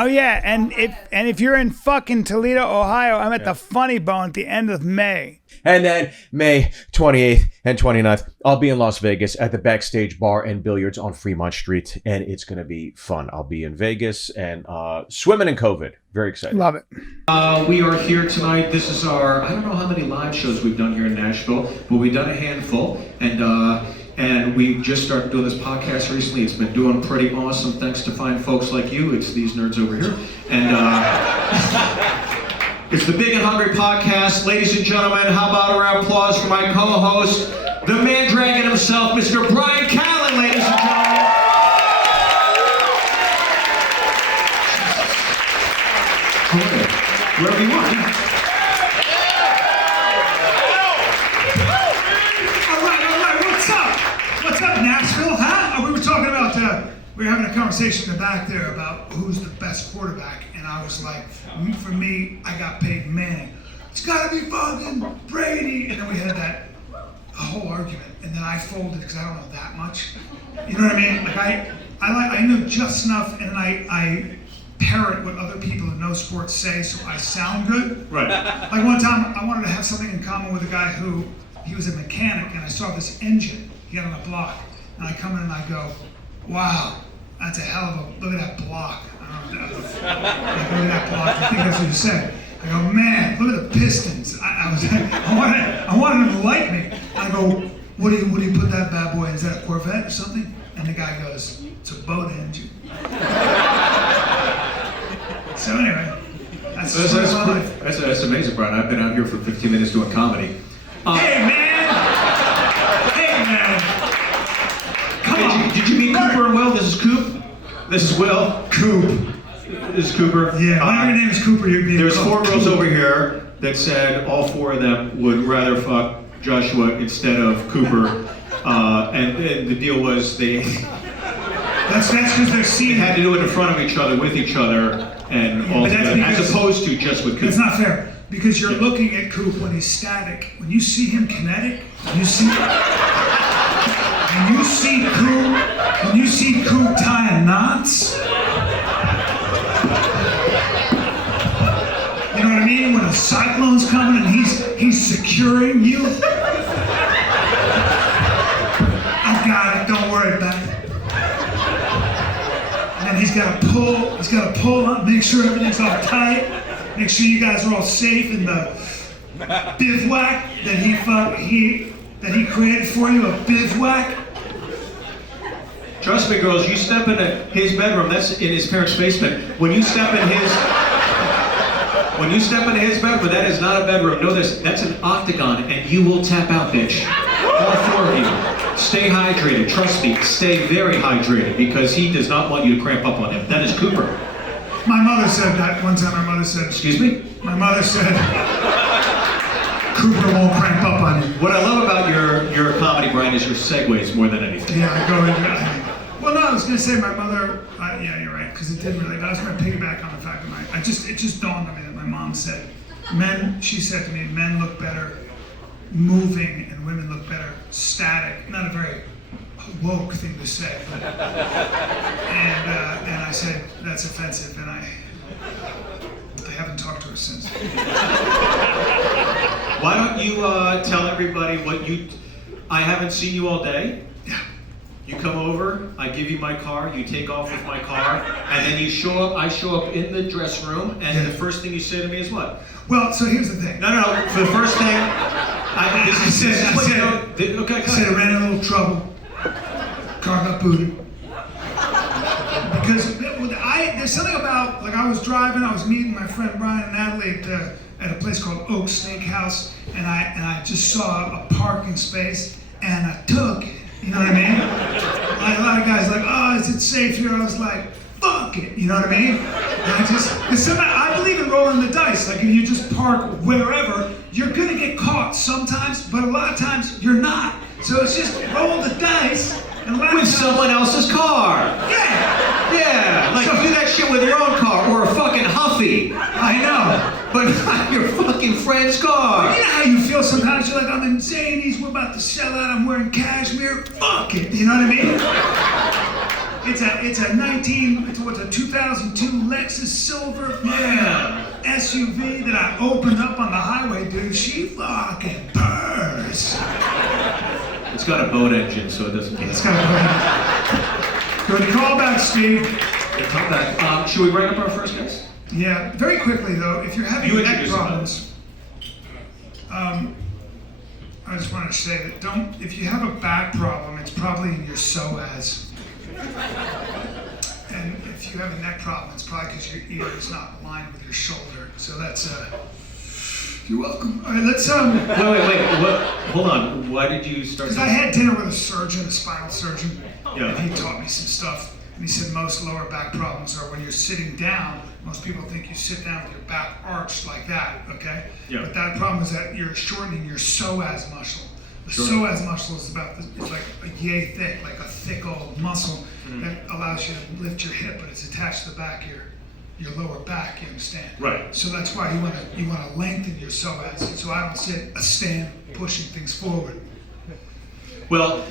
Oh yeah, and if you're in fucking Toledo, Ohio, I'm at the Funny Bone at the end of May. And then May 28th and 29th, I'll be in Las Vegas at the Backstage Bar and Billiards on Fremont Street, and it's going to be fun. I'll be in Vegas and swimming in COVID. Very excited. Love it. We are here tonight. This is our, I don't know how many live shows we've done here in Nashville, but we've done a handful, and we just started doing this podcast recently. It's been doing pretty awesome, thanks to fine folks like you. It's these nerds over here. And it's the Big and Hungry Podcast. Ladies and gentlemen, how about a round of applause for my co-host, the man dragon himself, Mr. Bryan Callen, ladies and gentlemen. Okay. Wherever you want. All right, what's up? What's up, Nashville, huh? We were talking about, we were having a conversation in the back there about who's the best quarterback, and I was like, for me, I got Peyton Manning. It's gotta be fucking Brady, and then we had that whole argument, and then I folded because I don't know that much. You know what I mean? Like I know just enough, and then I parrot what other people who know sports say, so I sound good. Right. Like one time, I wanted to have something in common with a guy who, he was a mechanic, and I saw this engine he had on a block, and I come in and I go, wow, that's a hell of a, look at that block. I don't know, look at that block, I think that's what you said. I go, man, look at the Pistons. I wanted him to like me. I go, what do you put that bad boy in? Is that a Corvette or something? And the guy goes, it's a boat engine. So anyway, that's amazing, Brian. I've been out here for 15 minutes doing comedy. Hey man! Come on! Did you meet Cooper and Will? This is Coop. This is Will. Coop. This is Cooper. Yeah, whenever your name is Cooper, you'd be There's 4 girls over here that said all 4 of them would rather fuck Joshua instead of Cooper. And the deal was they That's because they're seeing. had to do it in front of each other, with each other, and all together, as opposed to just with Coop. That's not fair, because you're looking at Coop when he's static. When you see him kinetic, when you see Coop tying knots, you know what I mean? When a cyclone's coming and he's securing you. I got it, don't worry about it. And then he's got to pull up, make sure everything's all tight, make sure you guys are all safe in the bivouac that he created for you, a bivouac. Trust me, girls, you step into his bedroom, that's in his parents' basement. When you step into his bedroom, that is not a bedroom. Know this, that's an octagon, and you will tap out, bitch. All 4 of you. Stay hydrated. Trust me, stay very hydrated, because he does not want you to cramp up on him. That is Cooper. My mother said that one time. My mother said, Excuse me? My mother said, Cooper won't cramp up on you. What I love about your comedy, Brian, is your segues more than anything. Yeah, I go into well, no, I was going to say my mother, yeah, you're right, because it didn't really, I was going to piggyback on the fact that it just dawned on me that my mom said, she said to me, men look better moving and women look better static. Not a very woke thing to say, but, and I said, that's offensive, and I haven't talked to her since. Why don't you tell everybody I haven't seen you all day. Yeah. You come over, I give you my car, you take off with my car, and then you show up, I show up in the dressing room, and the first thing you say to me is what? Well, so here's the thing. No. For the first thing, I said I ran into a little trouble. Car got booted. Because there's something about, like I was driving, I was meeting my friend Bryan and Natalie at a place called Oak Steakhouse, and I just saw a parking space, and I took it. You know what I mean? Like a lot of guys like, oh, is it safe here? I was like, fuck it. You know what I mean? And I believe in rolling the dice. Like if you just park wherever, you're gonna get caught sometimes, but a lot of times you're not. So it's just roll the dice. And with someone else's car. Yeah, like do that shit with your own car or a fucking Huffy. I know. But not your fucking friend's car. You know how you feel sometimes? You're like, I'm in Zanies, we're about to sell out, I'm wearing cashmere. Fuck it, you know what I mean? It's a 2002 Lexus Silver SUV that I opened up on the highway, dude. She fucking purrs. It's got a boat engine, so it doesn't. It's got a boat engine. Good call back, Steve. Come back. Should we bring up our first guest? Yeah. Very quickly though, if you're having neck problems, I just wanted to say that if you have a back problem, it's probably in your psoas. And if you have a neck problem, it's probably because your ear is not aligned with your shoulder. So that's you're welcome. All right, let's Wait. What? Hold on. Why did you start? Because I had dinner with a surgeon, a spinal surgeon, Yeah. and he taught me some stuff. And he said most lower back problems are when you're sitting down. Most people think you sit down with your back arched like that, okay? Yeah. But that problem is that you're shortening your psoas muscle. The Sure. psoas muscle is it's like a yay thick, like a thick old muscle that allows you to lift your hip, but it's attached to the back of your lower back. You understand? Right. So that's why you want to lengthen your psoas. So I don't sit a stand pushing things forward. Well, look,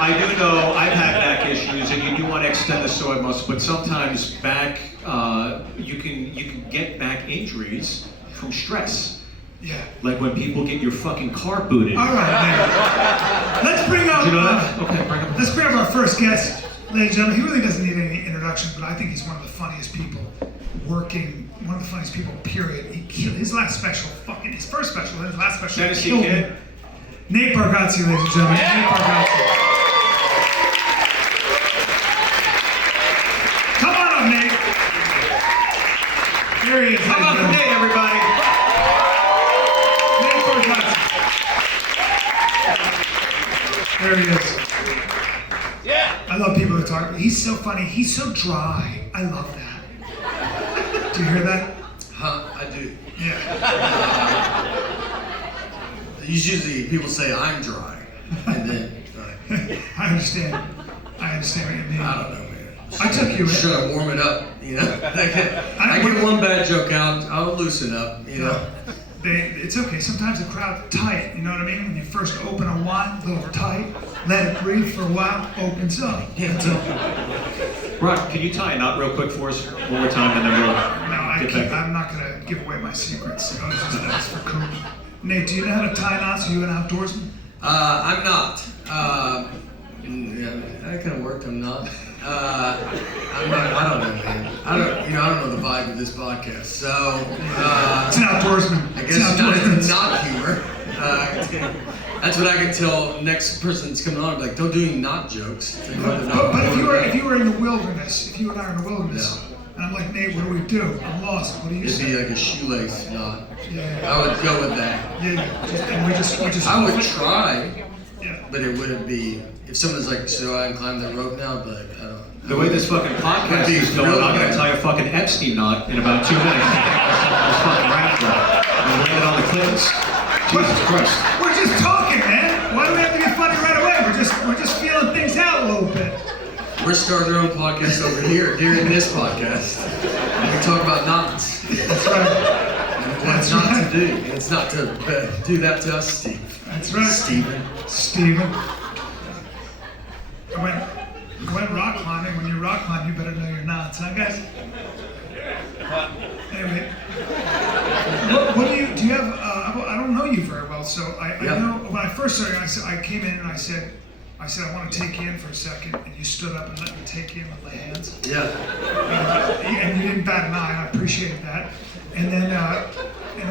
I do know I've had back issues, and you do want to extend the psoas muscle, but sometimes back, you can get back injuries from stress. Yeah. Like when people get your fucking car booted. All right, man. Let's bring up. Did you know that? Okay, bring up. Let's bring up our first guest, ladies and gentlemen. He really doesn't need any introduction, but I think he's one of the funniest people working. One of the funniest people. Period. He killed his last special. His first special. His last special. Tennessee killed Kid. me. Nate Bargatze, ladies and gentlemen. Nate Bargatze. Come on up, Nate. There he is. Come on for Nate, everybody. Nate Bargatze. There he is. Yeah. I love people who talk. He's so funny. He's so dry. I love that. Do you hear that? Huh? I do. Yeah. Usually people say I'm dry, and then I understand what you mean. I don't know, man. I took you in. Should I warm it up? You know, I get one bad joke out, I'll loosen up. You know. It's okay. Sometimes the crowd's tight. You know what I mean? When you first open a wine, a little tight. Let it breathe for a while. Opens up. Rock, can you tie a knot real quick for us one more time, and then we'll get back? I'm not gonna give away my secrets. I was just that's for cool. Nate, do you know how to tie knots? Are you an outdoorsman? I'm not. Yeah, that kind of worked. I'm not. I'm not. I don't know, man. I don't know the vibe of this podcast. So. It's an outdoorsman. I guess it's not humor. That's what I can tell next person that's coming on. I'm like, don't do any not jokes. But if you were in the wilderness, if you and I are in the wilderness, and I'm like, Nate, what do we do? I'm lost. What do you say? It'd be like a shoelace knot. Yeah. I would go with that. Yeah. We just. I would try, Yeah. but it wouldn't be. If someone's like, so I can climb that rope now, but I don't. The way this fucking podcast is going, I'm gonna tie a fucking Epstein knot in about 2 minutes. This fucking rap drop. And lay it on the clips. Jesus Christ. We're just talking, man. Why do we have to be funny right away? We're just feeling things out a little bit. We're starting our own podcast over here during this podcast. We talk about knots. That's right. What's not to do? It's not to do that to us, Steve. That's right. Steven. I went rock climbing. When you rock climb, you better know your knots, huh, guys? Anyway, what do you have? I don't know you very well, so I know when I first started, I came in and I said, I want to take you in for a second, and you stood up and let me take you in with my hands. Yeah. And you didn't bat an eye, and I appreciated that. And then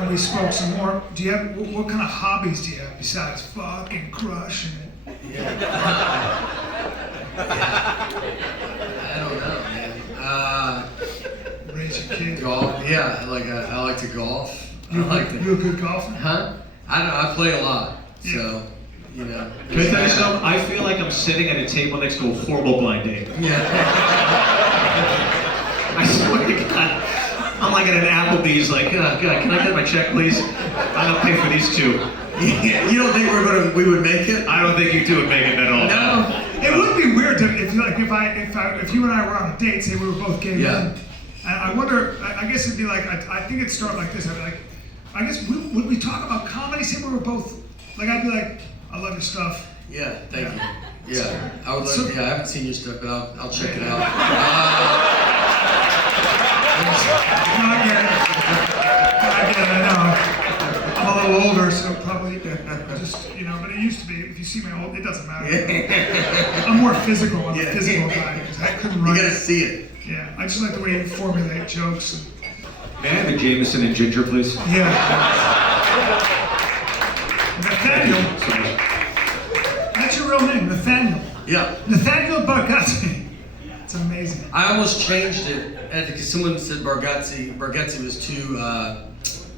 we spoke some more. Do you have what kind of hobbies do you have besides fucking crushing it? Yeah. I don't know, man. Raise your kid. Golf. Yeah, I like to golf. You a good golfer? Huh? I don't know. I play a lot, so you know. Can I tell you something? I feel like I'm sitting at a table next to a horrible blind date. Yeah. I swear to God. I'm like at an Applebee's, like, God, can I get my check, please? I don't pay for these two. You don't think we would make it? I don't think you two would make it at all. No. It would be weird if you and I were on a date, say we were both gay men. And I wonder. I guess it'd be like. I think it'd start like this. I'd be like, I guess would we talk about comedy? Say we were both like. I'd be like, I love your stuff. Yeah. Thank you. Yeah, I would like. Yeah, I haven't seen your stuff, but I'll check it out. I get it, I know. I'm a little older, so probably just, but it used to be, if you see me old, it doesn't matter. I'm more physical, I'm a physical guy, because I couldn't run. You gotta see it. Yeah, I just like the way you formulate jokes. May I have a Jameson and ginger, please? Yeah. Nathaniel. That's your real name, Nathaniel. Yeah. Nathaniel Bargatze. It's amazing. I almost changed it because someone said Bargatze. Bargatze was too,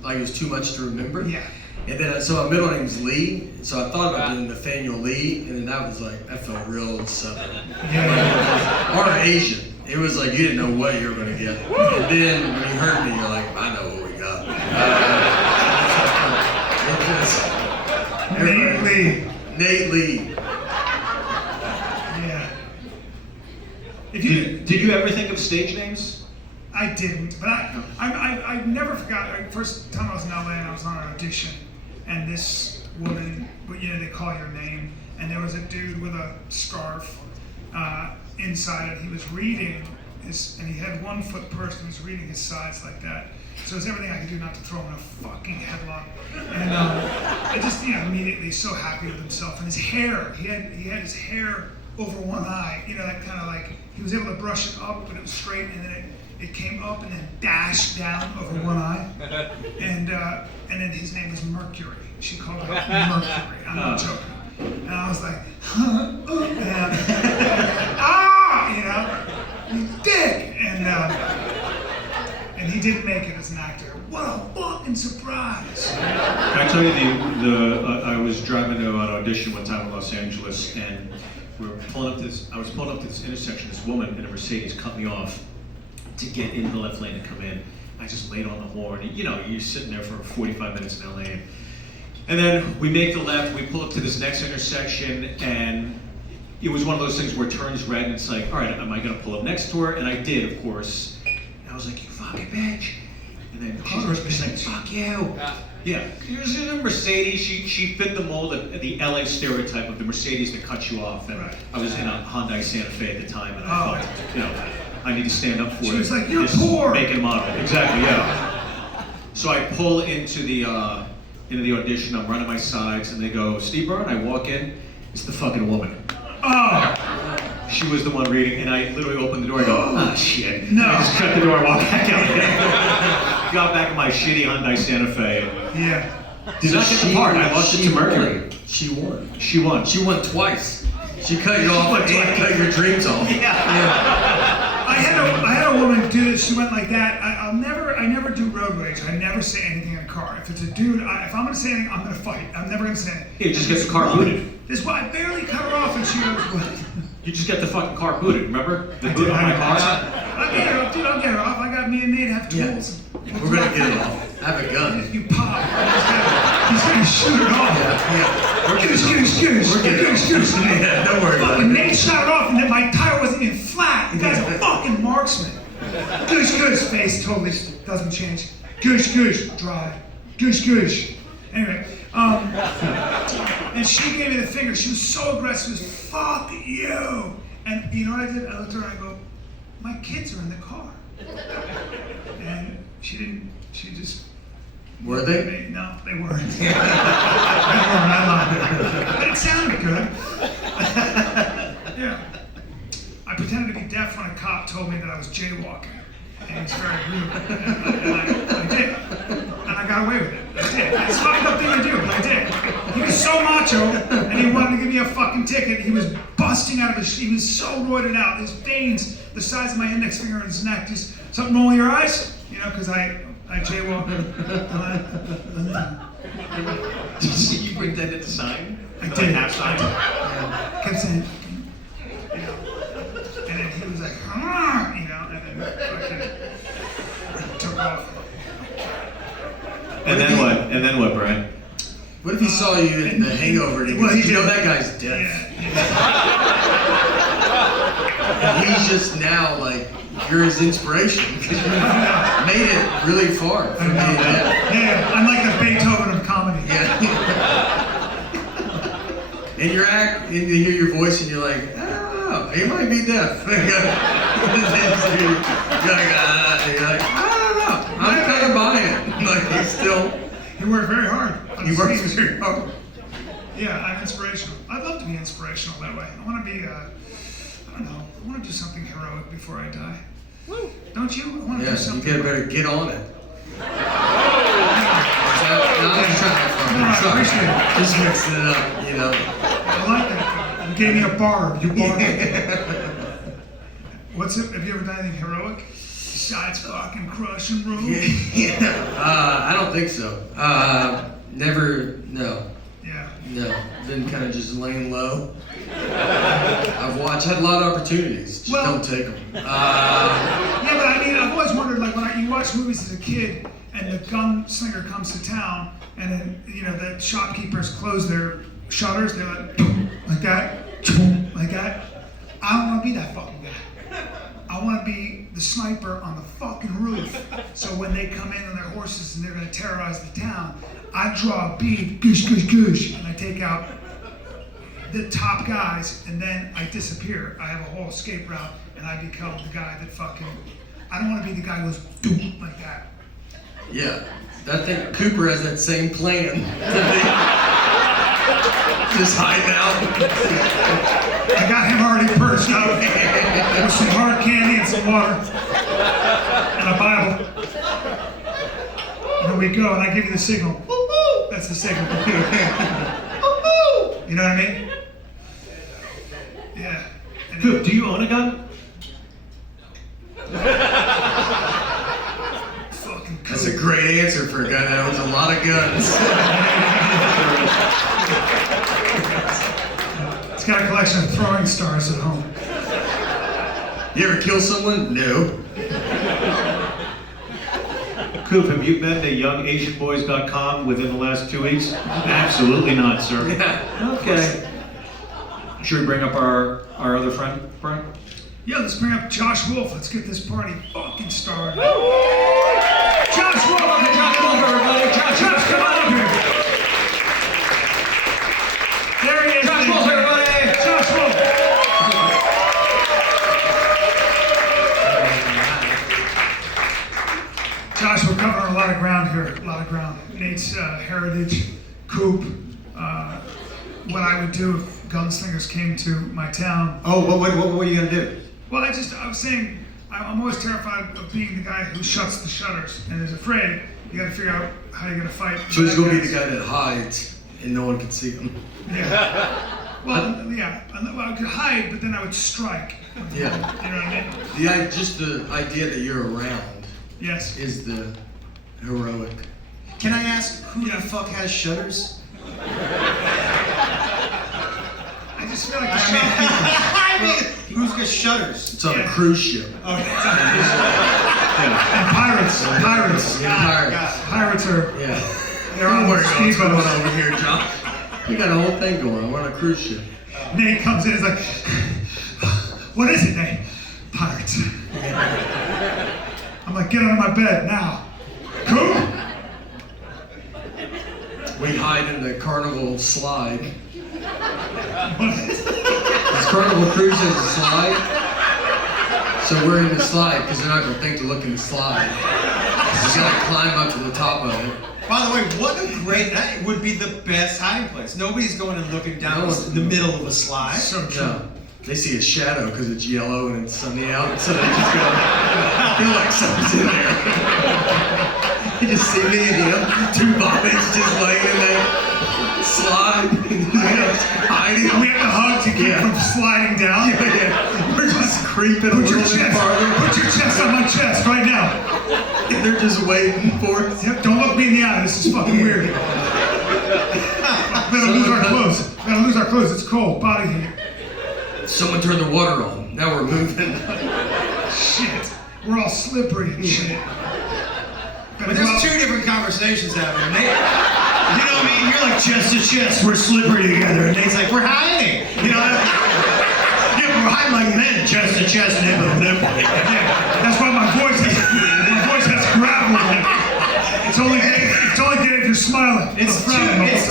it was too much to remember. Yeah. And then, so my middle name's Lee, so I thought about doing Nathaniel Lee, and then that was like, that felt real southern. Yeah. Or Asian. It was like, you didn't know what you were gonna get. And then when you heard me, you're like, I know what we got. Nate Lee. Nate Lee. Yeah. Did you ever think of stage names? I didn't, but I never forgot. First time I was in LA and I was on an audition, and this woman, they call your name, and there was a dude with a scarf inside it. He was reading and he had 1 foot pursed, and he was reading his sides like that. So it's everything I could do not to throw him in a fucking headlock. And I just, immediately so happy with himself. And his hair, he had his hair over one eye, that kind of like, he was able to brush it up, but it was straight, and then it came up and then dashed down over one eye. And then his name was Mercury. She called him Mercury. I'm not joking. And I was like, you dick! And he didn't make it as an actor. What a fucking surprise! Can I tell you I was driving to an audition one time in Los Angeles, and I was pulling up to this intersection. This woman in a Mercedes cut me off to get into the left lane and come in. I just laid on the horn. You're sitting there for 45 minutes in LA. And then we make the left, we pull up to this next intersection, and it was one of those things where it turns red, and it's like, all right, am I gonna pull up next to her? And I did, of course. And I was like, you fucking bitch. And then she's like, fuck you. Yeah, she was in a Mercedes. She fit the mold of the LA stereotype of the Mercedes that cuts you off. And I was in a Hyundai Santa Fe at the time, and I thought, I need to stand up for it. She was like, you're poor. Make and model, exactly, yeah. So I pull into the audition. I'm running my sides, and they go, Steve Byrne. I walk in. It's the fucking woman. Oh. She was the one reading, and I literally opened the door. I go, shit. No. I just shut the door and walked back out. Got back in my shitty Hyundai Santa Fe. Yeah. Did not get the part. I lost it to Mercury. She won. She won. She won twice. She cut you off and cut your dreams off. Yeah. I had a woman do this. She went like that. I never do road rage. I never say anything in a car. If it's a dude, if I'm gonna say anything, I'm gonna fight. I'm never gonna say anything. Yeah, just get the car booted. This is why I barely cut her off, and she goes, "What?" You just get the fucking car booted. Remember the boot on my car? I'll get her off, dude. I'll get her off. I got me and Nate have tools. Yeah. We're gonna get it off. I have a gun. If you pop, he's gonna shoot it off. Yeah. We're getting Goose. Yeah, don't worry about it. Fucking Nate shot it off, and then my tire wasn't even flat. The guy's a fucking marksman. Goose, face totally doesn't change. Goose, dry. Goose. Anyway, and she gave me the finger. She was so aggressive. She was, fuck you. And you know what I did? I looked at her and I go, my kids are in the car. And she didn't, she just... Were they? No, they weren't. They weren't, I lied. But it sounded good. Yeah. I pretended to be deaf when a cop told me that I was jaywalking. And it's very rude. And I did. And I got away with it. I did. It's a fucked up thing to do, but I did. He was so macho, and he wanted to give me a fucking ticket. He was busting out of his, he was so roided out. His veins, the size of my index finger and his neck, just, something wrong with your eyes? Because I jaywalk. You pretended to sign? I did. Half sign? Kept saying, and then he was like, and then fucking took off. And then what, Bryan? What if he saw you in The Hangover and he goes, you know that guy's deaf? Yeah. And he's just now like, you're his inspiration because you made it really far from being deaf. Yeah, I'm like the Beethoven of comedy. Yeah. and you hear your voice, and you're like, I don't know, he might be deaf. You're like, I don't know, I'm kind of buying. Like he's still. He worked very hard. He works very hard. Yeah, I'm inspirational. I'd love to be inspirational that way. I want to be, I don't know, I want to do something heroic before I die. Woo. Don't you? I want to do something. You better get on it. No, I'm just trying to have fun. Sorry. Just mixing it up, you know. I like that. You gave me a barb. You barred it. What's it? Have you ever done anything heroic? Besides fucking crush and roll? I don't think so. Never, no. Yeah. No. Been kind of just laying low. I've had a lot of opportunities. Just don't take them. Yeah, but I mean, I've always wondered, like, when you watch movies as a kid, and the gunslinger comes to town, and then, you know, the shopkeepers close their shutters, they're like that, like that. I don't want to be that fucking guy. I want to be the sniper on the fucking roof. So when they come in on their horses and they're going to terrorize the town, I draw a bead, goosh, goosh, goosh, and I take out the top guys, and then I disappear. I have a whole escape route, and I become the guy that fucking. I don't want to be the guy who goes doom like that. Yeah, I think Cooper has that same plan. Just hiding out. I got him already perched out with some hard candy and some water and a Bible. And then we go, and I give you the signal. Woo-hoo! That's the signal. You know what I mean? Yeah. Coop, do you own a gun? Fucking That's a great answer for a guy that owns a lot of guns. It's got a collection of throwing stars at home. You ever kill someone? No. Coop, have you been to YoungAsianBoys.com within the last 2 weeks? Absolutely not, sir. Yeah. Okay. Should we bring up our other friend, Bryan? Yeah, let's bring up Josh Wolf. Let's get this party fucking started. Josh Wolf! Josh Wolf, everybody! Josh, come on up here. There he is. Josh Wolf, everybody! Josh Wolf. Josh, we're covering a lot of ground here. A lot of ground. Nate's heritage, Coop, what I would do if gunslingers came to my town. Oh, what were you gonna do? Well, I was saying, I'm always terrified of being the guy who shuts the shutters and is afraid. You gotta figure out how you're gonna fight. So he's gonna be the guy that hides and no one can see him. Yeah. Well, yeah. Well, I could hide, but then I would strike. Yeah. You know what I mean? Just the idea that you're around Yes. is the heroic. Can I ask who the fuck has shutters? I just feel like I mean, who's got shutters? It's on a Yeah. cruise ship. and pirates. Yeah, Pirates are. Yeah. They're on Don't worry about what's going speedboats. on over here, John. We got a whole thing going on. We're on a cruise ship. Nate comes in. He's like, "What is it, Nate?" Pirates. I'm like, "Get under my bed now." Cool. We hide in the Carnival slide. What? This Carnival Cruise has a slide. So we're in the slide because they're not going to think to look in the slide. You got to climb up to the top of it. By the way, what a great, that would be the best hiding place. Nobody's going and looking down in the middle of a slide. So true. No. They see a shadow because it's yellow and it's sunny out, so they just go, I feel like something's in there. You just see me and him, two bodies just laying in there, slide, hiding. We have to hug to keep from sliding down. Yeah. We're just creeping a Put your little bit chest. farther. Put your chest on my chest right now. They're just waiting for us. Yep, don't look me in the eye. This is fucking weird. We gotta lose our clothes. We gotta lose our clothes. It's cold. Body heat. Someone turned the water on. Now we're moving. Shit. We're all slippery and shit. But there's two different conversations happening. Nate, you know what I mean? You're like chest to chest, we're slippery together. And Nate's like, we're hiding. You know, yeah, we're hiding like men, chest to chest, nipple to nipple. Yeah, that's why my voice has gravel in it. It's only gay if you're smiling. It's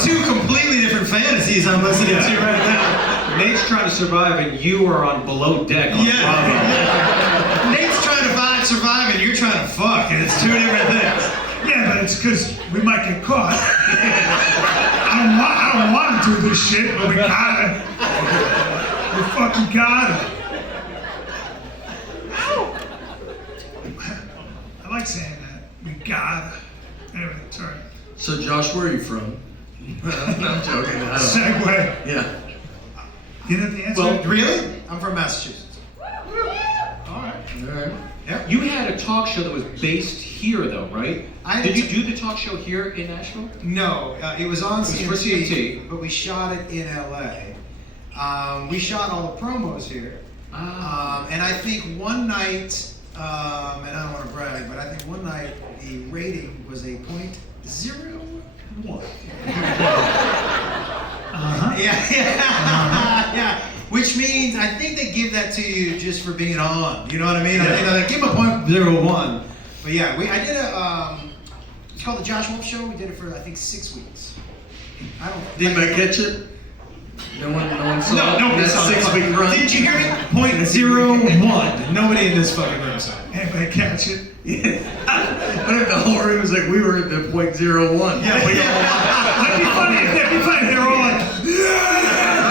two completely different fantasies I'm listening to right now. Nate's trying to survive, and you are on below deck on Bravo. Nate's trying to survive, and you're trying to fuck, and it's two different things. Yeah, but it's because we might get caught. I don't want to do this shit, but we gotta. We fucking gotta. I like saying that. We gotta. Anyway, sorry. So Josh, where are you from? I'm joking. I don't. Segue. Yeah. You know the answer? Well, really? I'm from Massachusetts. All right. All right. Yep. You had a talk show that was based here, though, right? Did you do the talk show here in Nashville? No, it was on It was for CMT. but we shot it in LA. We shot all the promos here. And I think one night, and I don't want to brag, but I think one night the rating was a .01. Yeah. Which means I think they give that to you just for being on. You know what I mean? I think they give them a .01. But yeah, I did it's called the Josh Wolf Show. We did it for I think 6 weeks. I don't. Did anybody catch it? No one saw it? Nobody That saw it. 6 week run? Did you hear it? .01. Nobody in this fucking room saw it. Anybody catch it? What if the whole room was like, we were at the .01? Yeah, we all. That'd be funny. That'd be funny. They're all like, yeah!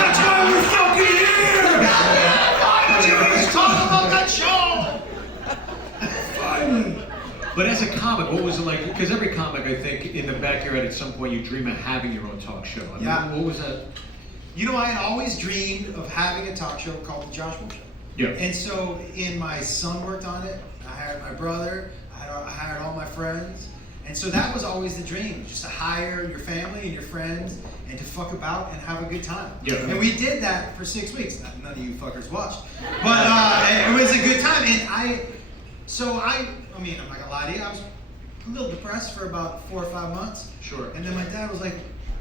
That's why we're fucking here! Let's talk about that show. Finally. But as a comic, what was it like? Because every comic, I think, in the back of your head at some point, you dream of having your own talk show. I mean, Yeah. What was that? You know, I had always dreamed of having a talk show called the Josh Wolf Show. Yeah. And so, my son worked on it. I hired my brother. I hired all my friends. And so that was always the dream, just to hire your family and your friends and to fuck about and have a good time. Yeah. And we did that for 6 weeks. None of you fuckers watched. But it was a good time. And I mean, I'm not gonna lie to you, I was a little depressed for about 4 or 5 months. Sure. And then my dad was like,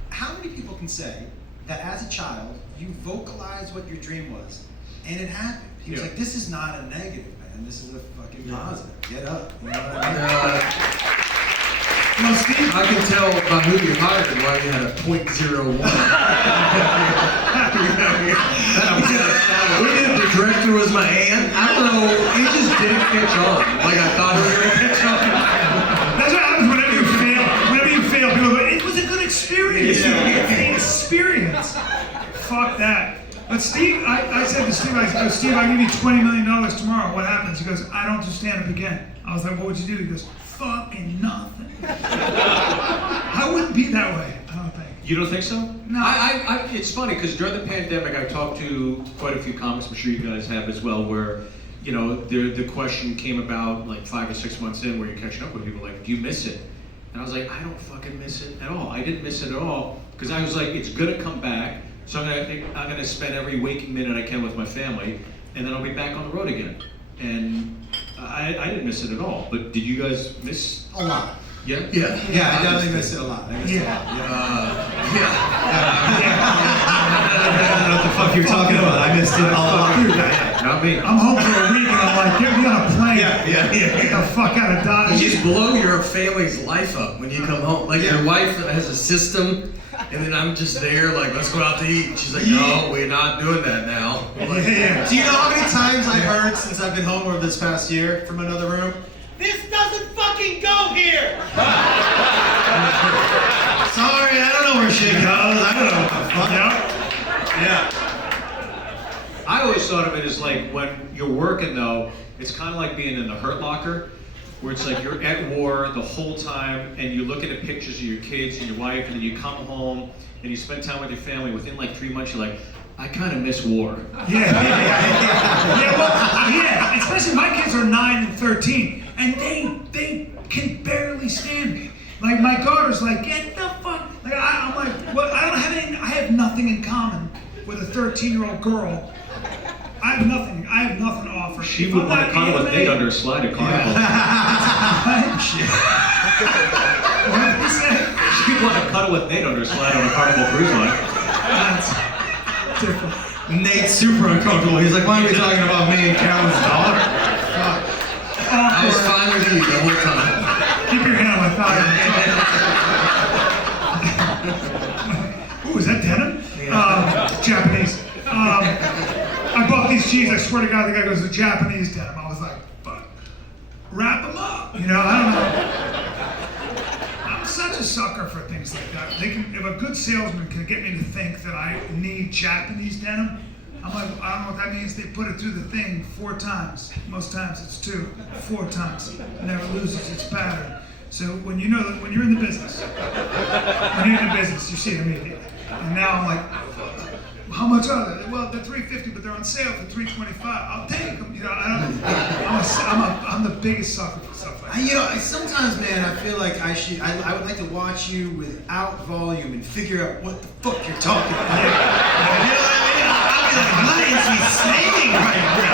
how many people can say that as a child, you vocalized what your dream was, and it happened? He was Yeah. like, this is not a negative, man. This is a fucking positive. Get up. You know what I mean? Well, Steve, I can tell by who you hired why you had a .01. We knew the director was my aunt. I don't know, he just didn't catch on like I thought he was going to catch on. That's what happens whenever you fail. Whenever you fail, people go, it was a good experience. Yeah. It's the experience. Fuck that. But Steve, I said to Steve, I said, Steve, I'll give you $20 million tomorrow. What happens? He goes, I don't do stand-up again. I was like, what would you do? He goes, fucking nothing. I wouldn't be that way, I don't think. You don't think so? No. It's funny because during the pandemic, I talked to quite a few comics. I'm sure you guys have as well, where the question came about like 5 or 6 months in, where you're catching up with people like, do you miss it? And I was like, I don't fucking miss it at all. I didn't miss it at all because I was like, it's gonna come back. So I'm gonna spend every waking minute I can with my family, and then I'll be back on the road again. And I didn't miss it at all. But did you guys miss? A lot. Yeah. Yeah. Yeah, I definitely miss it a lot. I miss it a lot. I don't know what the fuck you're talking about. I missed it a lot. Not me. I'm home for a week and I'm like, get me on a plane. Yeah. Get the fuck out of Dodge. You just blow your family's life up when you come home. Like Yeah. your wife has a system, and then I'm just there like, let's go out to eat. She's like, no, we're not doing that now. Like, Yeah. Do you know how many times I've heard since I've been home over this past year from another room? This doesn't fucking go here! Sorry, I don't know where shit goes. I don't know what the fuck. Yeah. I always thought of it as like when you're working though, it's kind of like being in the Hurt Locker, where it's like you're at war the whole time and you're looking at pictures of your kids and your wife, and then you come home and you spend time with your family. Within like 3 months, you're like, I kind of miss war. Yeah, especially my kids are 9 and 13, and they can barely stand me. Like my daughter's like, get the fuck. Like I'm like, well, I don't have anything. I have nothing in common with a 13-year-old girl. I have nothing to offer. She If would I'm want not to cuddle with anime- Nate under a slide at Carnival. What did he say? She would want to cuddle with Nate under a slide on a Carnival cruise line. That's different. Nate's super uncomfortable. He's like, why are we talking about me and Callen's daughter? Fuck. I was fine with you the whole time. Keep your hand on my thigh. Who Ooh, is that denim? Japanese. I bought these jeans. I swear to God, the guy goes, the Japanese denim. I was like, fuck, wrap them up. You know, I don't know. I'm such a sucker for things like that. If a good salesman can get me to think that I need Japanese denim, I'm like, I don't know what that means. They put it through the thing 4 times. Most times it's 2, 4 times. It never loses its pattern. So when you know that when you're in the business, you see it immediately. And now I'm like, how much are they? Well, they're $350, but they're on sale for $325. I'll take them. You know, I'm the biggest sucker for stuff like that. You know, sometimes, man, I feel like I would like to watch you without volume and figure out what the fuck you're talking about. You know what I mean? I'll be like, what is he saying right now?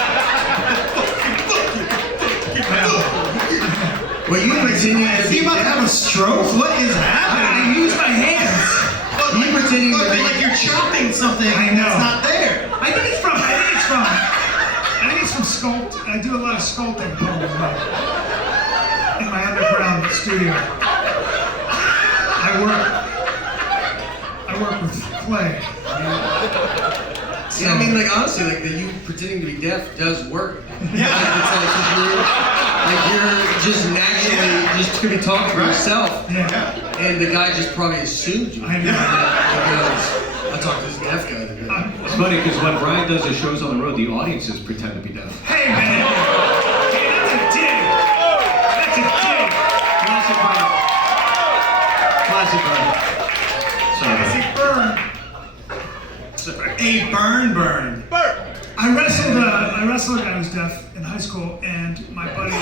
Well, you pretending is he about to have a stroke? What is happening? I use my hands. You pretending like you're chopping something that's not there. I think it's from sculpt. I do a lot of sculpting in my underground studio. I work with clay. Yeah, I mean, like, honestly, like, you pretending to be deaf does work. Yeah. Like, you're just naturally just to be talking to yourself. Yeah. And the guy just probably assumed you. I know. Because I talked to this deaf guy today. It's funny because when Bryan does his shows on the road, the audiences pretend to be deaf. Hey, man. Hey, that's a dig. That's a dig. Classic Bryan. Classic burn. A burn. I wrestled a guy who was deaf in high school, and my buddy.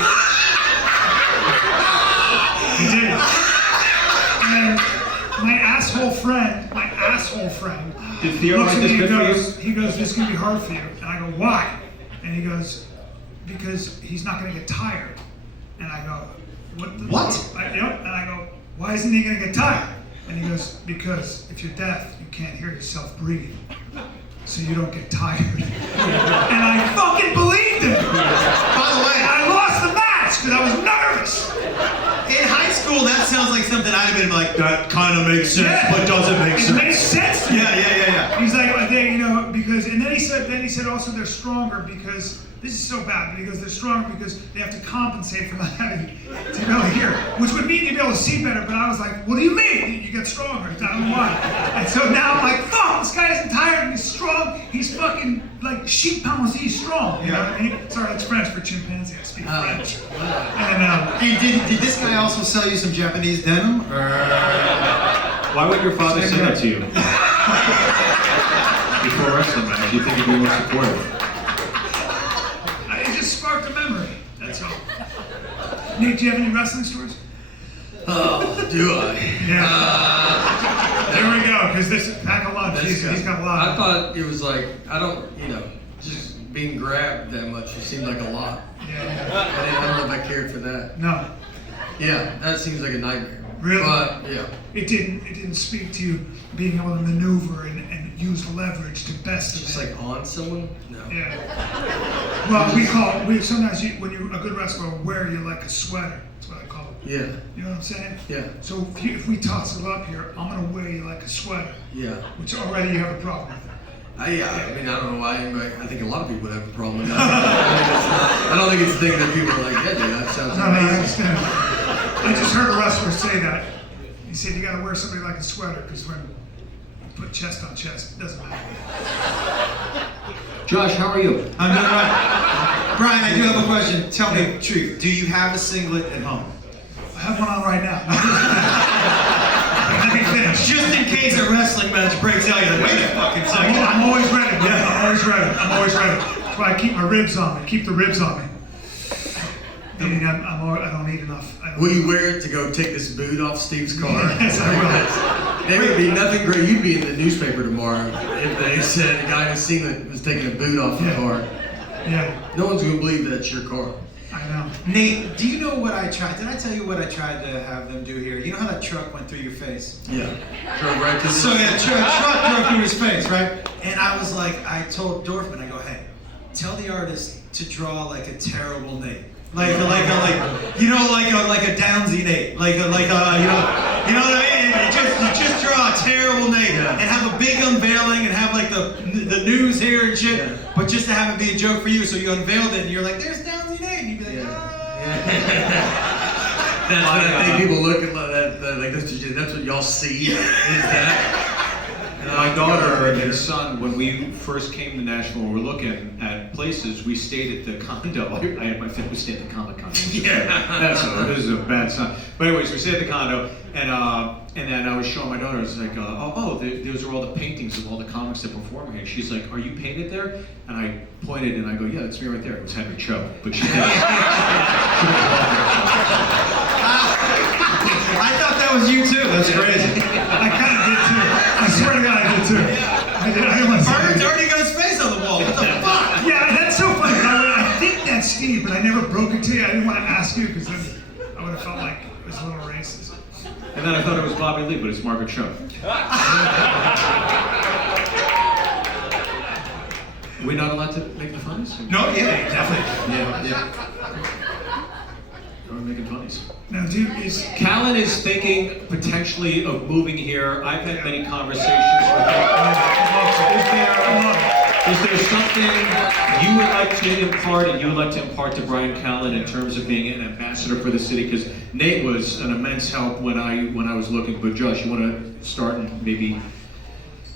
He did. And my asshole friend. Did Theo looks write at me this bit and for you? he goes, this is gonna be hard for you. And I go, why? And he goes, because he's not gonna get tired. And I go, What? And I go, why isn't he gonna get tired? And he goes, because if you're deaf, you can't hear yourself breathe. So you don't get tired. And I fucking believed him. By the way, I lost the match because I was nervous. in high school, that sounds like something I'd have been like, that kind of makes sense, but doesn't make It sense. makes sense to me. Yeah. He's like, they, because, and then he said also they're stronger because, this is so bad, but he goes, they're stronger because they have to compensate for not having to be able to hear, which would mean you'd be able to see better, but I was like, what do you mean? You get stronger, I don't know why. And so now I'm like, fuck, this guy isn't tired and he's strong, he's fucking like sheep pounds, he's strong, you know what I mean? Sorry, that's French for chimpanzee, I speak French. And did this guy also sell you some Japanese denim? Why would your father say that to you? Before wrestling match, you think he'd be more supportive? It just sparked a memory, that's all. Nate, do you have any wrestling stories? Oh, do I? Yeah. There we go, because this is pack a lunch. He's got a lot. I thought it was like, just being grabbed that much, it seemed like a lot. Yeah. I don't know if I cared for that. No, Yeah, that seems like a nightmare. Really? But, yeah. it didn't speak to you being able to maneuver and use leverage to best of Just it. like on someone? No. Yeah. Well, sometimes when you're a good wrestler, wear you like a sweater. That's what I call it. Yeah. You know what I'm saying? Yeah. So if we toss it up here, I'm gonna wear you like a sweater, Yeah. which already you have a problem with. I mean, I don't know why anybody, I think a lot of people would have a problem with that. I don't think it's a thing that people are like, yeah, dude, that sounds No, I amazing. understand. I just heard a wrestler say that. He said you gotta wear somebody like a sweater because when you put chest on chest, it doesn't matter. Josh, how are you? I'm doing right. Bryan, I do have a question. Tell me the truth. Do you have a singlet at home? I have one on right now. Let me finish. Just in case a wrestling match breaks out, you're like, wait a fucking second. I'm always ready. Yeah, I'm always ready. That's why I keep my ribs on me. Keep the ribs on me. I mean, I don't need enough. Will you wear it to go take this boot off Steve's car? Yes, I will. There would be nothing great. You'd be in the newspaper tomorrow if they said a guy in a singlet was taking a boot off the car. Yeah, No one's going to believe that's your car. I know. Nate, do you know what I tried? Did I tell you what I tried to have them do here? You know how that truck went through your face? Yeah. Drove right through So yeah, truck drove through his face, right? And I was like, I told Dorfman, I go, hey, tell the artist to draw like a terrible Nate. Like a Downsy Nate. You know what I mean? You just draw a terrible Nate, and have a big unveiling and have like the news here and shit, but just to have it be a joke for you, so you unveiled it and you're like, there's Downsy Nate, and you'd be like, That's what I think people look at like that's what y'all see is that. My daughter and son, when we first came to Nashville, we were looking at places. We stayed at the condo. I had my family stay at the condo. Yeah, this is a bad sign. But anyways, we stayed at the condo, and then I was showing my daughter. I was like, those are all the paintings of all the comics that perform here. She's like, are you painted there? And I pointed and I go, yeah, that's me right there. It was Henry Cho, but she didn't. I thought that was you too. That's crazy. I kind of did too. I swear to God, I did too. I almost Bird's already got his face on the wall. What the fuck? Yeah, that's so funny. I think that's Steve, but I never broke it to you. I didn't want to ask you because then I would have felt like it was a little racist. And then I thought it was Bobby Lee, but it's Margaret Cho. Are we not allowed to make the funnies? No, yeah, definitely. Yeah. We're making funnies. Now, dude, is Callen is thinking potentially of moving here. I've had many conversations with him. Is there something you would like to impart and you would like to impart to Bryan Callen in terms of being an ambassador for the city? Because Nate was an immense help when I was looking. But Josh, you want to start and maybe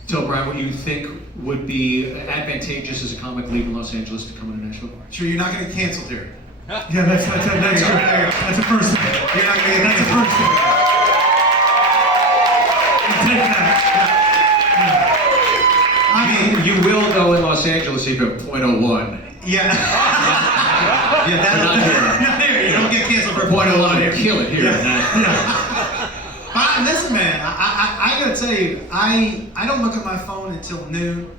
tell Bryan what you think would be advantageous as a comic leaving Los Angeles to come into Nashville? Sure, you're not going to get canceled here. yeah, that's true. That's the first thing. You're not going to get That's the canceled. first thing. I'll take that. I mean, You will though in Los Angeles if you have .01. yeah. Yeah, Not here. Not here. You don't get canceled for .01 here. kill it here. Listen, man, I gotta tell you, I don't look at my phone until noon.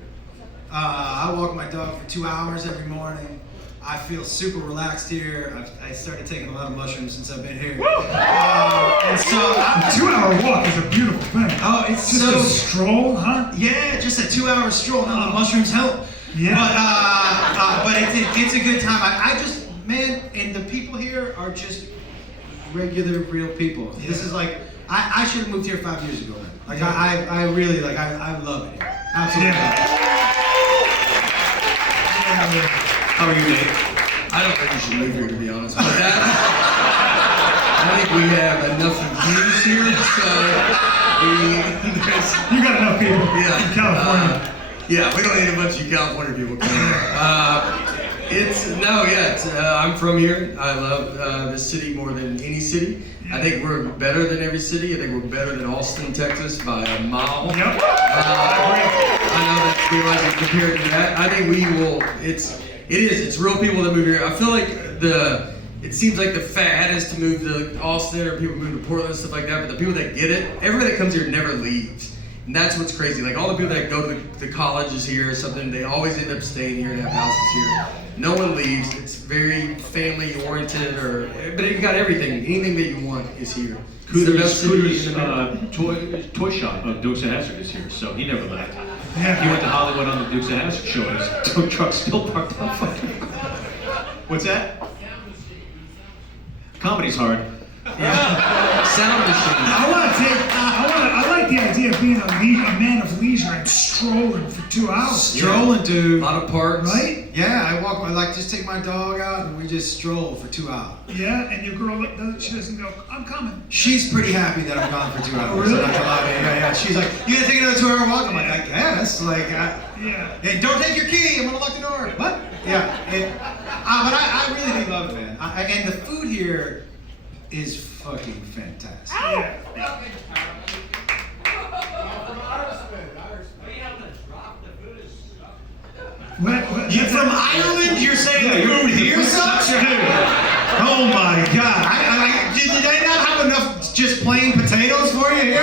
I walk my dog for 2 hours every morning. I feel super relaxed here. I started taking a lot of mushrooms since I've been here. And so, A 2-hour walk is a beautiful thing. oh, it's Just so a stroll, huh? yeah, just a 2-hour stroll. Now the mushrooms help. Yeah. But it's a good time. I just, man, and the people here are just regular, real people. Yeah. This is like, I should have moved here 5 years ago, man. Like I really like, I love it here. Absolutely. Yeah. How are you, Nate? I don't think you should move here, to be honest. But I think we have enough views here, so You got enough people yeah, in California. yeah, we don't need a bunch of California people coming here. I'm from here. I love this city more than any city. I think we're better than every city. I think we're better than Austin, Texas by a mile. Yep. I know that we like to compare it to that. I think we will. It's real people that move here. I feel like it seems like the fad is to move to Austin or people move to Portland and stuff like that. But the people that get it, everybody that comes here never leaves, and that's what's crazy. Like all the people that go to the colleges here or something, they always end up staying here and have houses here. No one leaves. It's very family oriented, but you got everything. Anything that you want is here. Cooter's toy shop of Dukes of Hazzard is here, so he never left. Yeah. He went to Hollywood on the Dukes of Hazzard show, and his tow truck's still parked out front. What's that? Comedy's hard. Sound machine. I like the idea of being a man of leisure and strolling for 2 hours. Strolling, A dude. lot of parks. Right? Yeah, I like just take my dog out and we just stroll for 2 hours. Yeah, and your girl, she doesn't go, I'm coming. She's pretty happy that I'm gone for 2 hours. Really? I'm not gonna lie to you. Yeah. She's like, you gonna take another 2-hour walk? I'm like, I guess. Like, Yeah. hey, don't take your key. I'm gonna lock the door. What? Yeah. But I really do love it, man. And the food here is fucking fantastic. Yeah. You're from Ireland? You're saying the food here sucks? Dude. Oh my god. Did they not have enough just plain potatoes for you here?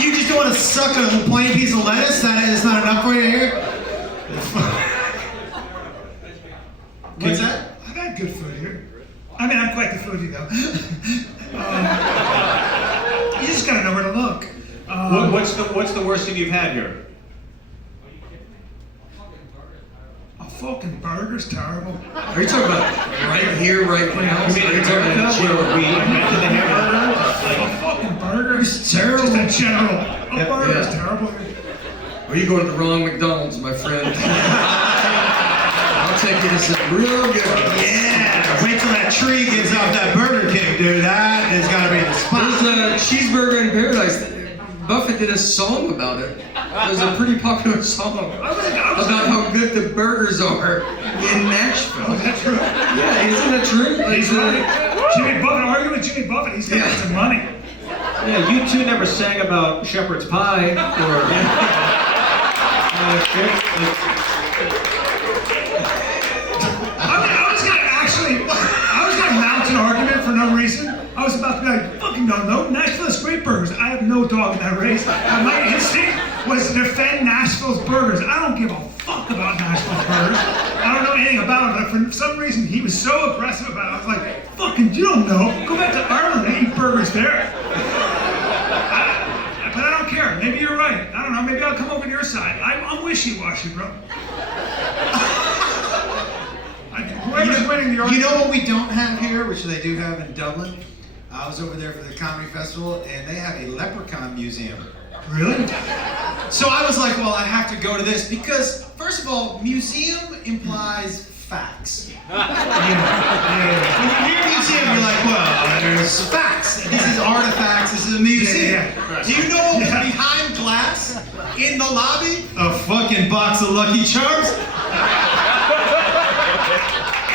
you just want to suck a plain piece of lettuce? That is not enough for you here? What's that? I've had good food here. I mean, I'm quite the foodie though. You just gotta know where to look. What's the worst thing you've had here? A fucking burger's terrible. Are you talking about right here, right now? You mean Are you talking America, about where we invented the hamburger? A fucking burger is terrible. Just a general. A burger is yeah. terrible. Or you go to the wrong McDonald's, my friend. I'll take you to some real good. Yeah, wait till that tree gets off that Burger King, dude. That is gotta be the spot. There's a cheeseburger in paradise. Buffett did a song about it. It was a pretty popular song about how good the burgers are in Nashville. Oh, that's true. Yeah, isn't that true? Like, He's right. Jimmy Buffett, argue with Jimmy Buffett. He's got some money. Yeah, you two never sang about shepherd's pie or. I was gonna mount an argument for no reason. I was about to be like, fucking no, Nashville has great burgers. I have no dog in that race. My instinct was to defend Nashville's burgers. I don't give a fuck about Nashville's burgers. I don't know anything about it, but for some reason he was so aggressive about it. I was like, fucking, you don't know. Go back to Ireland and eat burgers there. But I don't care. Maybe you're right. I don't know. Maybe I'll come over to your side. I'm wishy-washy, bro. Whoever's winning the argument. You know what we don't have here, which they do have in Dublin? I was over there for the comedy festival, and they have a Leprechaun Museum. Really? So I was like, well, I have to go to this because, first of all, museum implies facts. When you hear museum, you're like, well, there's facts. This is artifacts. This is a museum. Do you know what was behind glass in the lobby? A fucking box of Lucky Charms.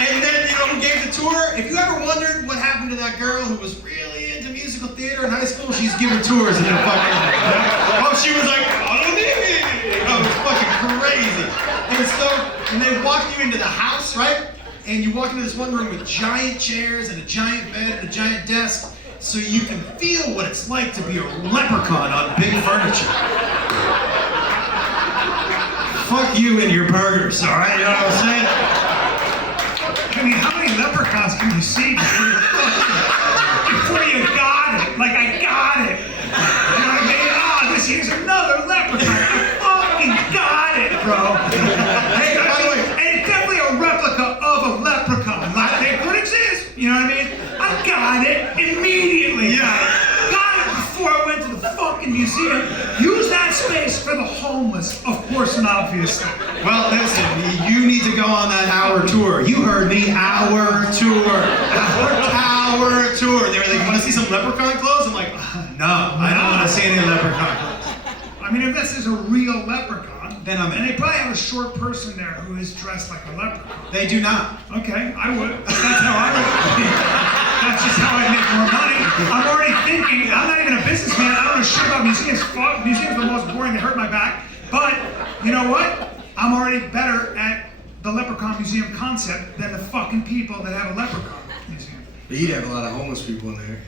And then, you know, who gave the tour? If you ever wondered what happened to that girl who was really into musical theater in high school, she's giving tours in the fucking... Oh, she was like, follow me! Oh, it was fucking crazy. And they walk you into the house, right? And you walk into this one room with giant chairs and a giant bed and a giant desk, so you can feel what it's like to be a leprechaun on big furniture. Fuck you and your burgers, all right? You know what I'm saying? I mean, how many leprechauns can you see before you got it? Like, I got it. You know what I mean? Ah, this here's another leprechaun. I fucking got it, bro. Hey, by the way, and it's definitely a replica of a leprechaun. Like, they could exist. You know what I mean? I got it immediately. Yeah. Got it before I went to the fucking museum. Use that space for the homeless, of course and obviously. Well, listen, you need to go on that hour tour. You heard me, hour tour. Hour tour. They were like, want to see some leprechaun clothes? I'm like, no, I don't want to see any leprechaun clothes. I mean, if this is a real leprechaun, Then I'm in. and they probably have a short person there who is dressed like a leprechaun. They do not. Okay, I would. That's how I would. That's just how I make more money. I'm already thinking, I'm not even a businessman. I don't know shit about museums. Fuck, museums are the most boring. They hurt my back. But, you know what? I'm already better at the Leprechaun Museum concept than the fucking people that have a Leprechaun Museum. But you'd have a lot of homeless people in there.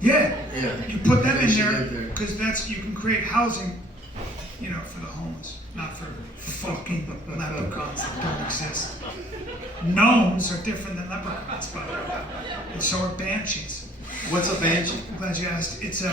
Yeah. Yeah. You put them They in should there live there. because you can create housing, you know, for the homeless, not for fucking leprechauns that don't exist. Gnomes are different than leprechauns, by the way. And so are banshees. What's a banshee? I'm glad you asked. It's a.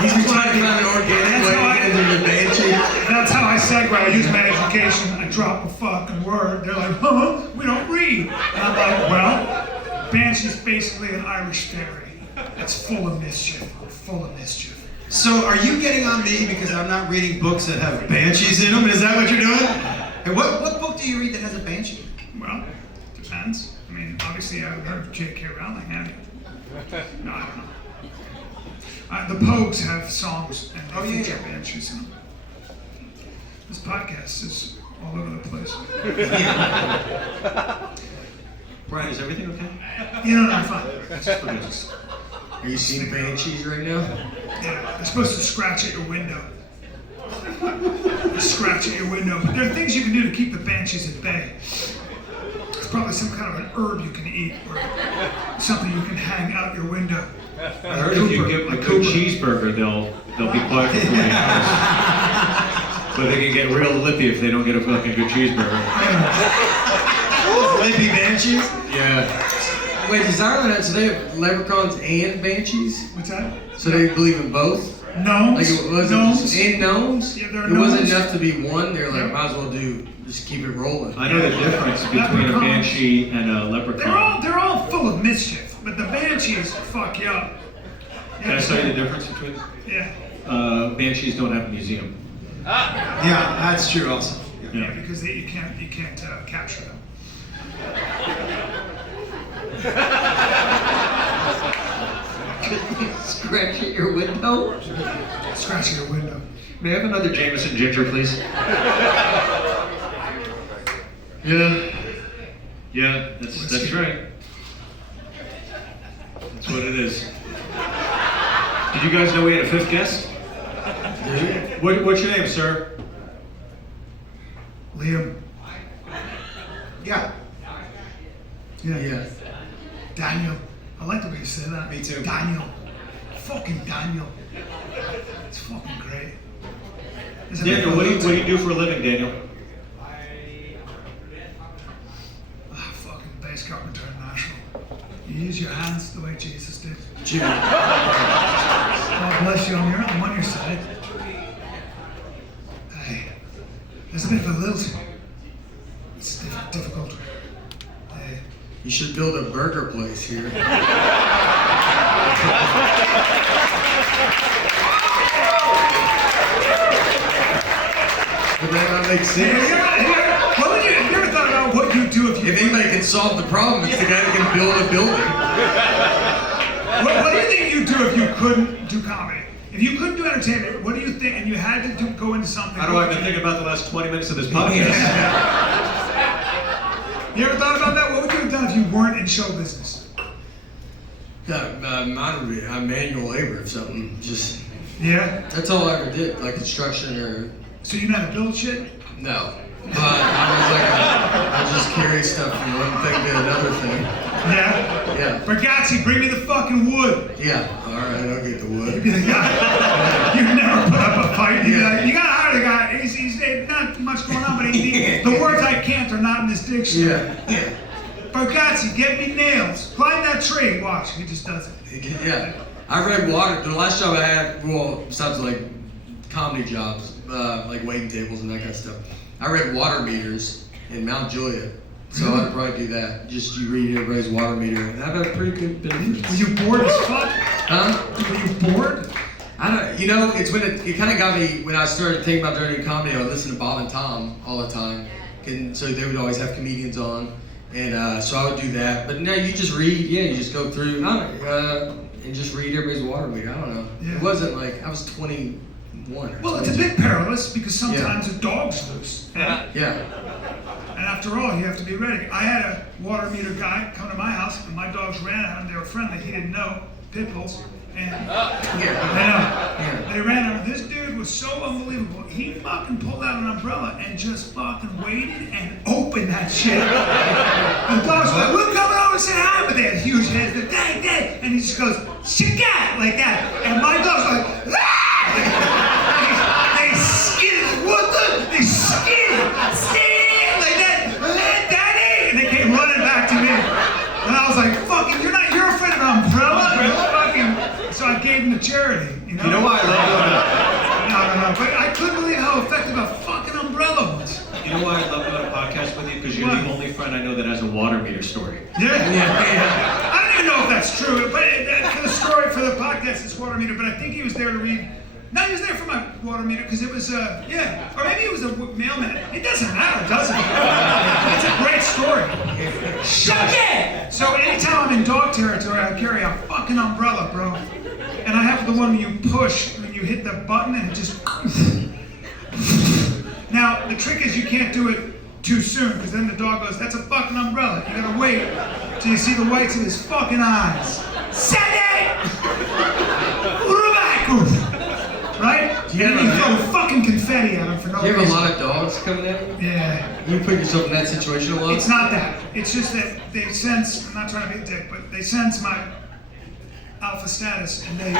He's been trying to find an organic way to get into the banshee. That's how I segue. I use my education. I drop a fucking word. They're like, huh? We don't read. And I'm like, well, banshee's basically an Irish fairy. It's full of mischief. Full of mischief. So are you getting on me because I'm not reading books that have banshees in them? Is that what you're doing? Hey, what book do you read that has a banshee? Well, depends. I mean, obviously, I haven't heard of J.K. Rowling, have you? No, I don't know. The Pogues have songs and they feature banshees in them. This podcast is all over the place. Bryan, is everything okay? You know, I'm fine. It's just for me. Are you seeing banshees right now? Yeah, they're supposed to scratch at your window. Scratch at your window. But there are things you can do to keep the banshees at bay. It's probably some kind of an herb you can eat or something you can hang out your window. I heard if you give them a good cheeseburger, they'll be quiet for 48 hours. But they can get real lippy if they don't get a fucking good cheeseburger. Lippy banshees? Yeah. Wait, does Ireland have, so they have leprechauns and banshees? What's that? So they believe in both? Gnomes. Like it wasn't Gnomes. just in gnomes? Yeah, there are it wasn't gnomes. enough to be one. They're like, Yep. might as well just keep it rolling. I know the difference between a banshee and a leprechaun. They're all full of mischief, but the Banshees fuck you up. Can I tell you the difference between? Yeah. Banshees don't have a museum. Yeah, that's true also. Yeah, because you can't capture them. Scratch at your window? Scratch your window. May I have another Jameson Ginger, please? Yeah, that's right. That's what it is. Did you guys know we had a fifth guest? What's your name, sir? Liam. Yeah. Yeah. Daniel. I like the way you say that. Me too. Daniel. Fucking Daniel. It's fucking great. There's a bit Daniel, of what do loyalty. you do for a living, Daniel? Fucking bass carpenter international. You use your hands the way Jesus did. Jimmy. God bless you. I'm on your side. Hey, there's a bit of a lilt. It's difficult. Hey. You should build a burger place here. But that not make sense. Have you ever thought about what you'd do if you... If anybody can solve the problem, it's the guy that can build a building. What do you think you'd do if you couldn't do comedy? If you couldn't do entertainment, what do you think, and you had to go into something... How do I even think about the last 20 minutes of this podcast? You ever thought about that? What would you have done if you weren't in show business? Mine would be manual labor or something. Just Yeah? that's all I ever did, like construction or So you know how to build shit? no. But I just carry stuff from one thing to another thing. Yeah? Yeah. Bargatze, bring me the fucking wood. Yeah. All right, I'll get the You'd wood. be the guy. You'd never put up a fight. You'd be Yeah. like, you gotta hire the guy. He's not much going on, but the words I can't are not in this dictionary. Yeah. Bargatze, get me nails. Climb that tree. Watch, he just does it. Yeah. I read water. The last job I had, well, besides like comedy jobs, like waiting tables and that kind of stuff, I read water meters in Mount Juliet. So I'd probably do that. Just you read everybody's water meter, and I've had pretty good Were benefits. you bored as fuck? Huh? Were you bored? I don't. You know, it's when it kind of got me when I started thinking about doing comedy. I would listen to Bob and Tom all the time, and so they would always have comedians on, and so I would do that. But now you just read. Yeah, you just go through and just read everybody's water meter. I don't know. Yeah. It wasn't like I was 21 or Well, it's a 22. bit perilous because sometimes a dog's loose. Yeah. And after all, you have to be ready. I had a water meter guy come to my house, and my dogs ran at him. They were friendly. He didn't know. Pit bulls. And Yeah. they ran at him. This dude was so unbelievable. He fucking pulled out an umbrella and just fucking waited and opened that shit. The dogs were like, we're coming over to say hi, but they had huge heads. They're dang. And he just goes, shigat, like that. And my dogs were like, ah! They skidded. What the? They skidded like that. Daddy! And they came running back to me. And I was like, fucking, you're afraid of an umbrella? Fucking, so I gave him to charity, you know? You know why I love doing No. But I couldn't believe how effective a fucking umbrella was. You know why I love doing a podcast with you? Because you're Why? the only friend I know that has a water meter story. Yeah. Yeah. I don't even know if that's true, but for the story for the podcast, it's water meter. But I think he was there to read. No, he was there for my water meter because it was, or maybe it was a mailman. It doesn't matter, does it? It's a great story. Shut it! So anytime I'm in dog territory, I carry a fucking umbrella, bro. And I have the one where you push, when you hit the button and it just... Now, the trick is you can't do it too soon because then the dog goes, that's a fucking umbrella. You gotta wait till you see the whites of his fucking eyes. Set it! Right? And then you throw fucking confetti at him for no You have a reason. lot of dogs coming at you? Yeah. You put yourself in that situation a lot? It's not that. It's just that they sense, I'm not trying to be a dick, but they sense my alpha status and they...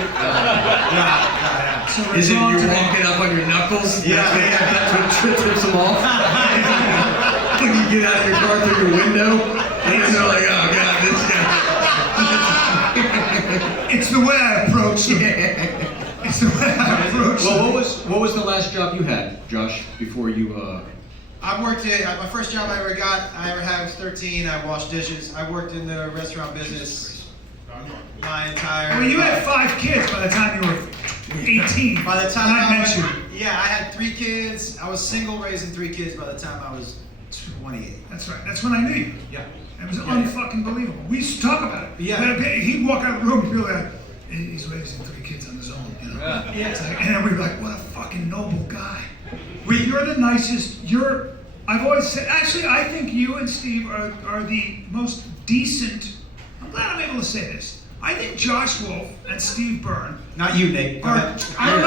So Is it respond you're to me. walking up on your knuckles? Yeah. That's what trips them off? When you get out of your car through your window, and then they're like, oh god, this guy. It's the way I approach them. It's the way I approach them. Well, what was the last job you had, Josh, before you, I worked my first job I ever had was 13. I washed dishes. I worked in the restaurant business my entire. Well, you had 5 kids by the time you were 18. By the time I met you. Yeah, I had 3 kids. I was single, raising 3 kids by the time I was 28. That's right. That's when I knew you. Yeah. It was unfucking believable. We used to talk about it. Yeah. He'd walk out of the room and be like, he's raising 3 kids on his own, you know? Yeah. It's like, and then we'd be like, what a fucking noble guy. You're the nicest. I've always said, actually, I think you and Steve are the most decent. I'm glad I'm able to say this. I think Josh Wolf and Steve Byrne. Not you, Nate. I don't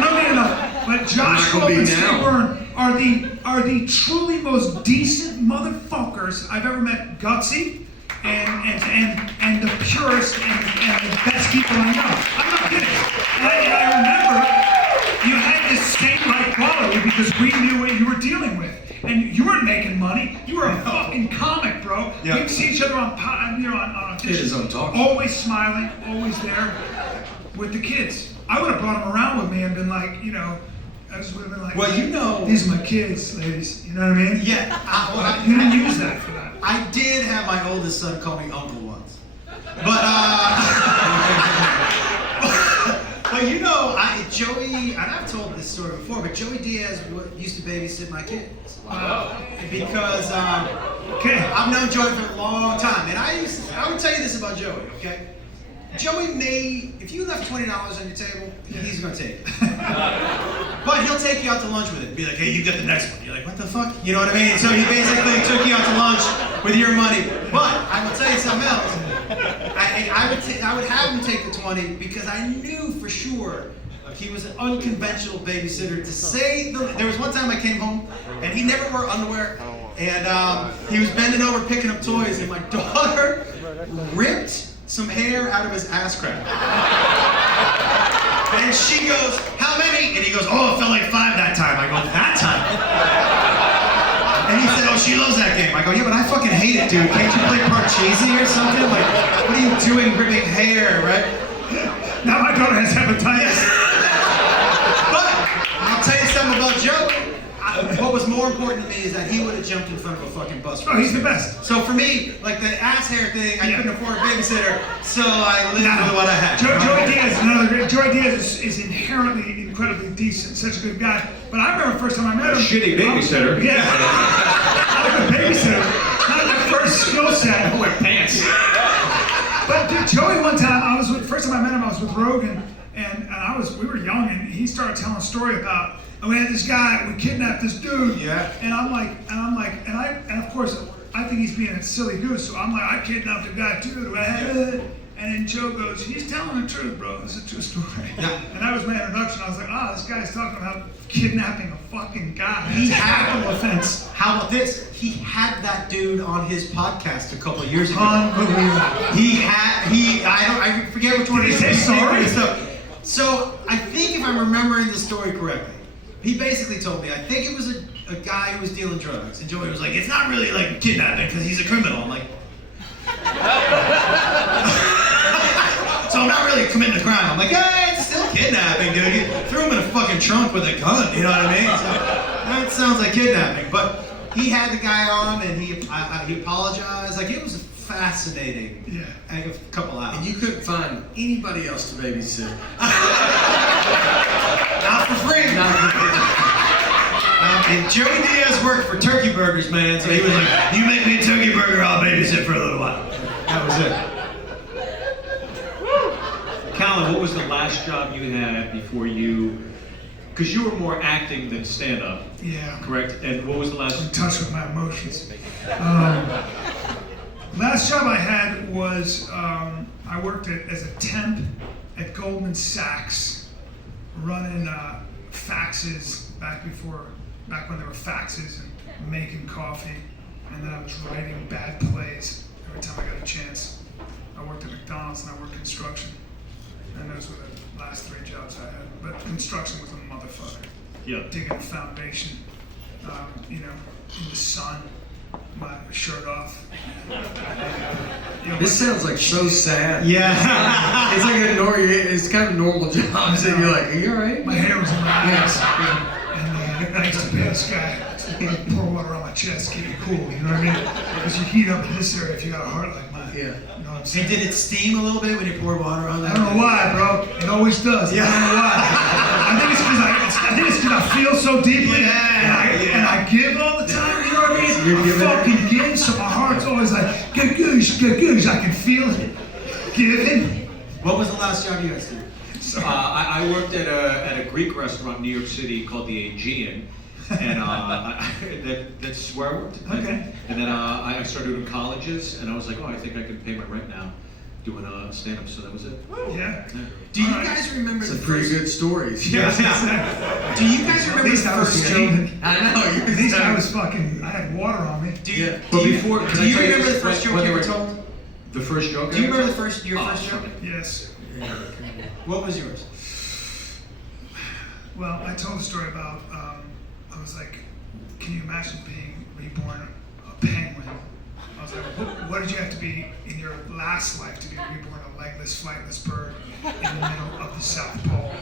know me enough. But Josh Wolf and Steve Byrne are the truly most decent motherfuckers I've ever met. Gutsy and the purest and the best people I know. I'm not kidding. And I remember you had this same-like quality because we knew what you were dealing with. And you weren't making money. You were a fucking comic, bro. Yeah. We'd see each other on auditions. Did his own talk. Always smiling, always there with the kids. I would have brought them around with me and been like, you know, I just would have been like, Well, you know. these are my kids, ladies. You know what I mean? Yeah. You didn't use that for that. I did have my oldest son call me uncle once. But you know, Joey, and I've told this story before, but Joey Diaz used to babysit my kids. Because I've known Joey for a long time, and I would tell you this about Joey, okay? Joey may, if you left $20 on your table, he's gonna take it. But he'll take you out to lunch with it and be like, hey, you get the next one. You're like, what the fuck? You know what I mean? So he basically took you out to lunch with your money. But I will tell you something else. I would have him take the 20 because I knew for sure he was an unconventional babysitter. To say there was one time I came home and he never wore underwear, and he was bending over picking up toys, and my daughter ripped some hair out of his ass crack. And she goes, how many? And he goes, oh, it felt like 5 that time. I go, that time? And he said, oh, she loves that game. I go, yeah, but I fucking hate it, dude. Can't you play Parcheesi or something? Like, what are you doing ripping hair, right? Now my daughter has hepatitis. But I'll tell you something about Joe. What was more important to me is that he would have jumped in front of a fucking bus. Oh, he's the best. So for me, like the ass hair thing, I couldn't afford a babysitter, so I lived with what I had. Joey Diaz is another great. Joey Diaz is inherently incredibly decent, such a good guy. But I remember the first time I met him. Shitty babysitter. Yeah. Not a babysitter. Not the first skill set. I wear pants. But dude, Joey, one time first time I met him, I was with Rogan, and we were young, and he started telling a story about. And we had this guy, we kidnapped this dude. Yeah. And of course, I think he's being a silly dude, so I'm like, I kidnapped a guy too. And then Joe goes, he's telling the truth, bro. It's a true story. Yeah. And that was my introduction. I was like, this guy's talking about kidnapping a fucking guy. He It's a had capital offense. How about this? He had that dude on his podcast a couple of years ago. Unbelievable. I forget which one Did it he is. say sorry? So I think if I'm remembering the story correctly, he basically told me, I think it was a guy who was dealing drugs, and Joey was like, it's not really like kidnapping because he's a criminal. I'm like, so I'm not really committing a crime. I'm like, hey, it's still kidnapping, dude. You threw him in a fucking trunk with a gun, you know what I mean? So that sounds like kidnapping. But he had the guy on, and he apologized. Like, it was fascinating. A couple hours. And you couldn't find anybody else to babysit. Not for free. And Joey Diaz worked for Turkey Burgers, man, so he was like, you make me a turkey burger, I'll babysit for a little while. That was it. Callen, what was the last job you had before you, because you were more acting than stand-up, Yeah. correct? And what was the In last? touch with my emotions. Last job I had was I worked as a temp at Goldman Sachs, running faxes back when there were faxes and making coffee, and then I was writing bad plays every time I got a chance. I worked at McDonald's and I worked construction, and those were the last 3 jobs I had. But construction was a motherfucker. Yeah. Digging a foundation, in the sun, my shirt off. This sounds like so sad. Yeah. It's like it's kind of normal jobs, and you're like, are you alright? My hair was in my eyes, and I used to pay this guy pour water on my chest, keep it cool, you know what I mean? Because you heat up in this area if you got a heart like mine. Yeah. You know what I'm And saying? did it steam a little bit when you poured water on that? I don't know why, bro. It always does. Yeah. I don't know why. I think it's because I feel so deeply and I give all the time. You know what I mean? I fucking give, so my heart's always like, get goosh. I can feel it. Giving. What was the last job you guys did? I worked at a Greek restaurant in New York City called the Aegean, and that's where I worked. Okay. And then I started doing colleges, and I was like, oh, I think I can pay my rent now, doing stand-up. So that was it. Yeah. Do you guys remember Some the pretty first? good stories. Yeah. Do you guys At remember least the I was first joke? steaming. I know. At least I was fucking. I had water on me. Do you, Yeah. But before, can do I you tell remember this? the first joke When you they ever were- told? The first joke? Do you I ever remember told? your Oh, first joke? fuck it. Yes. What was yours? Well, I told a story about. I was like, can you imagine being reborn a penguin? I was like, what did you have to be in your last life to be reborn a legless, flightless bird in the middle of the South Pole?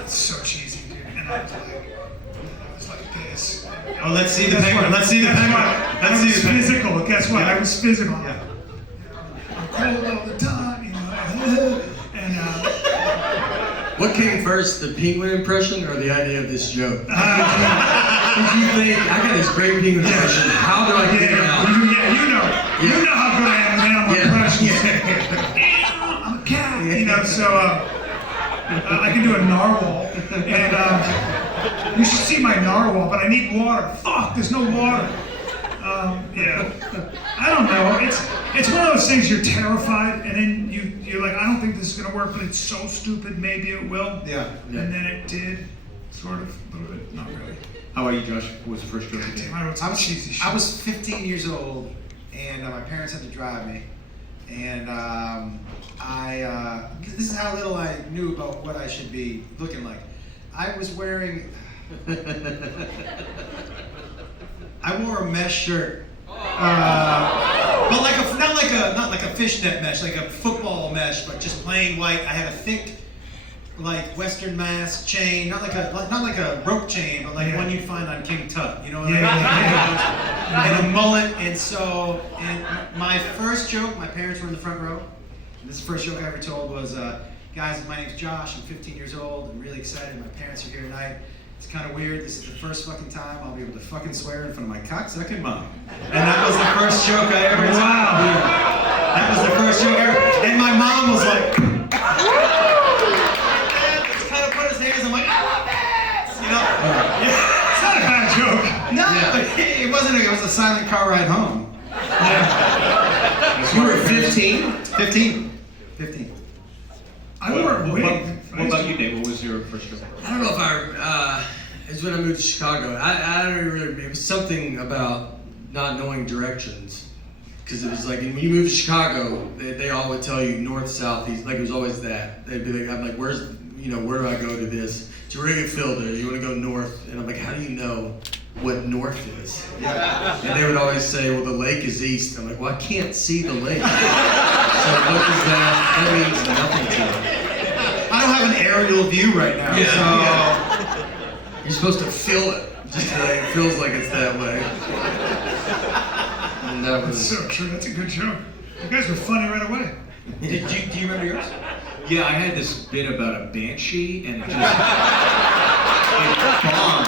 It's so cheesy, dude. And I was like this. Oh, let's see the Guess penguin. what? Let's see the Guess penguin. what? Let's I see was the penguin. physical. Guess what? Yeah. I was physical. Yeah. I'm cold all the time, you know. And What came first, the penguin impression or the idea of this joke? Did you think, I got this great penguin impression, how do I get it out? you know how good I am now. My impressions. I'm a cat, you know. So I can do a narwhal, and you should see my narwhal. But I need water. Fuck, there's no water. Yeah, I don't know. It's one of those things you're terrified, and then you're like, I don't think this is gonna work, but it's so stupid. Maybe it will. Yeah. And then it did, sort of, a little bit, not really. How about you, Josh? What was the first joke you did? Damn, I wrote some cheesy shit. I was 15 years old, and my parents had to drive me. And this is how little I knew about what I should be looking like. I was wearing, I wore a mesh shirt. But not like a fishnet mesh, like a football mesh, but just plain white. I had a thick, like Western Mass chain, not like a rope chain, but like one you'd find on King Tut. You know what I mean? And a mullet. And my first joke, my parents were in the front row. And this first joke I ever told was, guys, my name's Josh. I'm 15 years old. I'm really excited. My parents are here tonight. It's kind of weird. This is the first fucking time I'll be able to fucking swear in front of my cocksucking mom. And that was the first joke I ever told. That was the first joke ever. And my mom was like, just kind of put his hands. I'm like, I love this. You know? It's not a bad joke. No, but it wasn't. It was a silent car ride home. You were 15? 15. I wore a wig. What about you, Nate? What was your first joke? I don't know if it's when I moved to Chicago. I don't even really, it was something about not knowing directions. Because it was like, when you move to Chicago, they all would tell you north, south, east, like it was always that. They'd be like, I'm like, where do I go to this? To Field, you want to go north? And I'm like, how do you know what north is? And they would always say, well, the lake is east. I'm like, well, I can't see the lake. So what is that? That means nothing to me. I don't have an aerial view right now. Yeah. So You're supposed to feel it. Just like it feels like it's that way. And that That's was so true. That's a good joke. You guys were funny right away. do you remember yours? Yeah, I had this bit about a Banshee, and it bombed.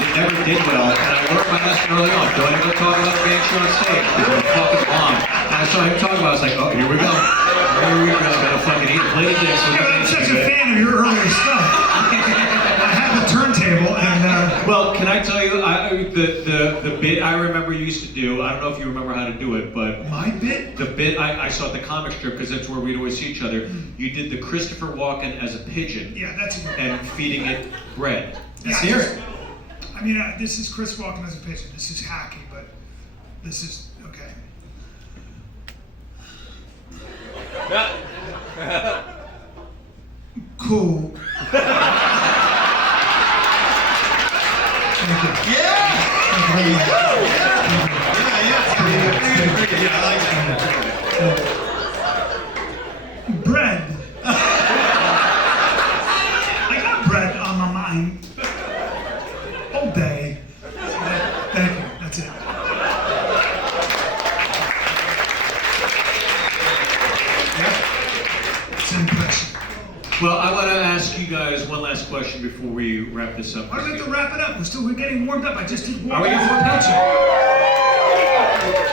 It never did well, and I learned my lesson early on. Don't ever talk about a Banshee on stage. It's a fucking bomb. And I saw him talk about it. I was like, oh, here we go. Here we go. Gonna fucking eat a plate of dicks with a I'm such a Banshee. fan of your earlier stuff. I have the turntable and Well, can I tell you, the bit I remember you used to do, I don't know if you remember how to do it, but my bit. the bit I saw at the comic strip, because that's where we'd always see each other, you did the Christopher Walken as a pigeon Yeah, that's a good. and feeding it bread. Let's Yeah, hear it. I mean, this is Chris Walken as a pigeon. This is hacky, but this is okay. Cool. Thank you. Bread. I got bread on my mind all day. Well, I want to ask you guys one last question before we wrap this up. Why do we have to wrap it up? We're getting warmed up. I just did warm Are we up for getting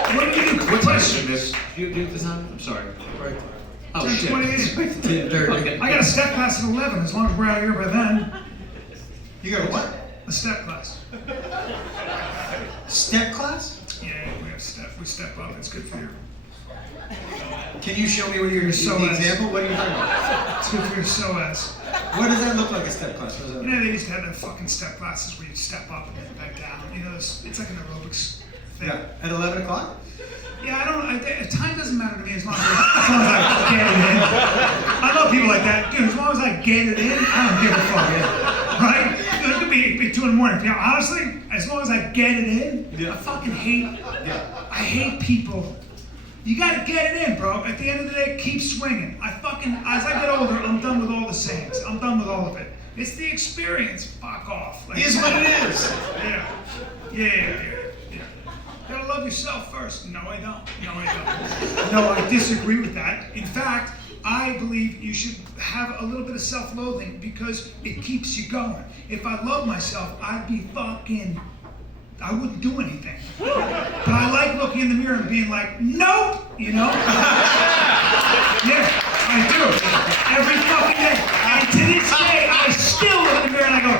pitching. What do you do? What time is this? You do this time? I'm sorry. Right. Oh, shit. 10:28. 10:30. I got a step class at 11, as long as we're out of here by then. You got a what? A step class. Step class? Yeah, we step up. It's good for your, Can you show me what your So the as- example? What are you talking about? it's good for your psoas. What does that look like, a step class? What does that You know, they used to have that fucking step classes where you step up and then back down. You know, it's like an aerobics thing. Yeah, at 11 o'clock? Yeah, time doesn't matter to me as long as I get it in. I love people like that. Dude, as long as I get it in, I don't give a fuck. Right? It could be 2 in the morning. You know, honestly, as long as I get it in, I fucking hate, I hate people. You gotta get it in, bro. At the end of the day, keep swinging. As I get older, I'm done with all the sayings. I'm done with all of it. It's the experience. Fuck off. Like, It is what it is. Yeah. You gotta love yourself first. No, I don't. No, I disagree with that. In fact, I believe you should have a little bit of self-loathing because it keeps you going. If I love myself, I wouldn't do anything. But I like looking in the mirror and being like, nope, you know? Yeah, I do. Every fucking day. And to this day, I still look in the mirror and I go,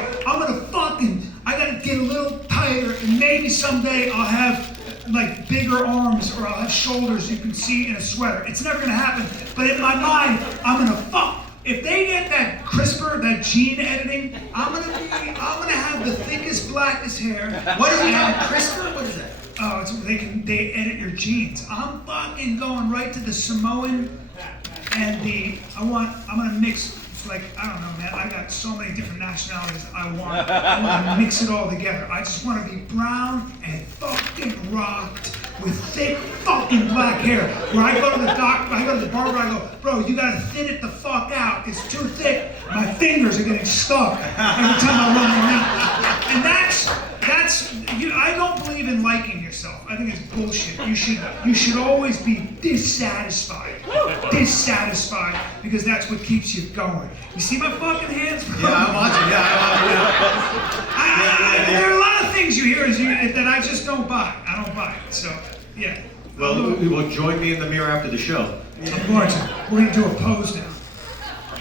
I gotta get a little tighter and maybe someday I'll have like bigger arms or I'll have shoulders you can see in a sweater. It's never gonna happen, but in my mind, I'm gonna fuck. If they get that CRISPR, that gene editing, I'm gonna have the thickest, blackest hair. What is it called? CRISPR? What is that? Oh, they edit your genes. I'm fucking going right to the Samoan and I'm gonna mix. Like, I don't know, man. I got so many different nationalities I want to mix it all together. I just want to be brown and fucking rocked with thick fucking black hair. Where I go to the barber, I go, bro, you gotta thin it the fuck out. It's too thick. My fingers are getting stuck every time I run around. And I don't believe in liking yourself. I think it's bullshit. You should always be dissatisfied because that's what keeps you going. You see my fucking hands? Yeah, I'm watching. There are a lot of things you hear that I just don't buy. I don't buy it. So, yeah. Well, join me in the mirror after the show. I'm going to. We're going to do a pose now.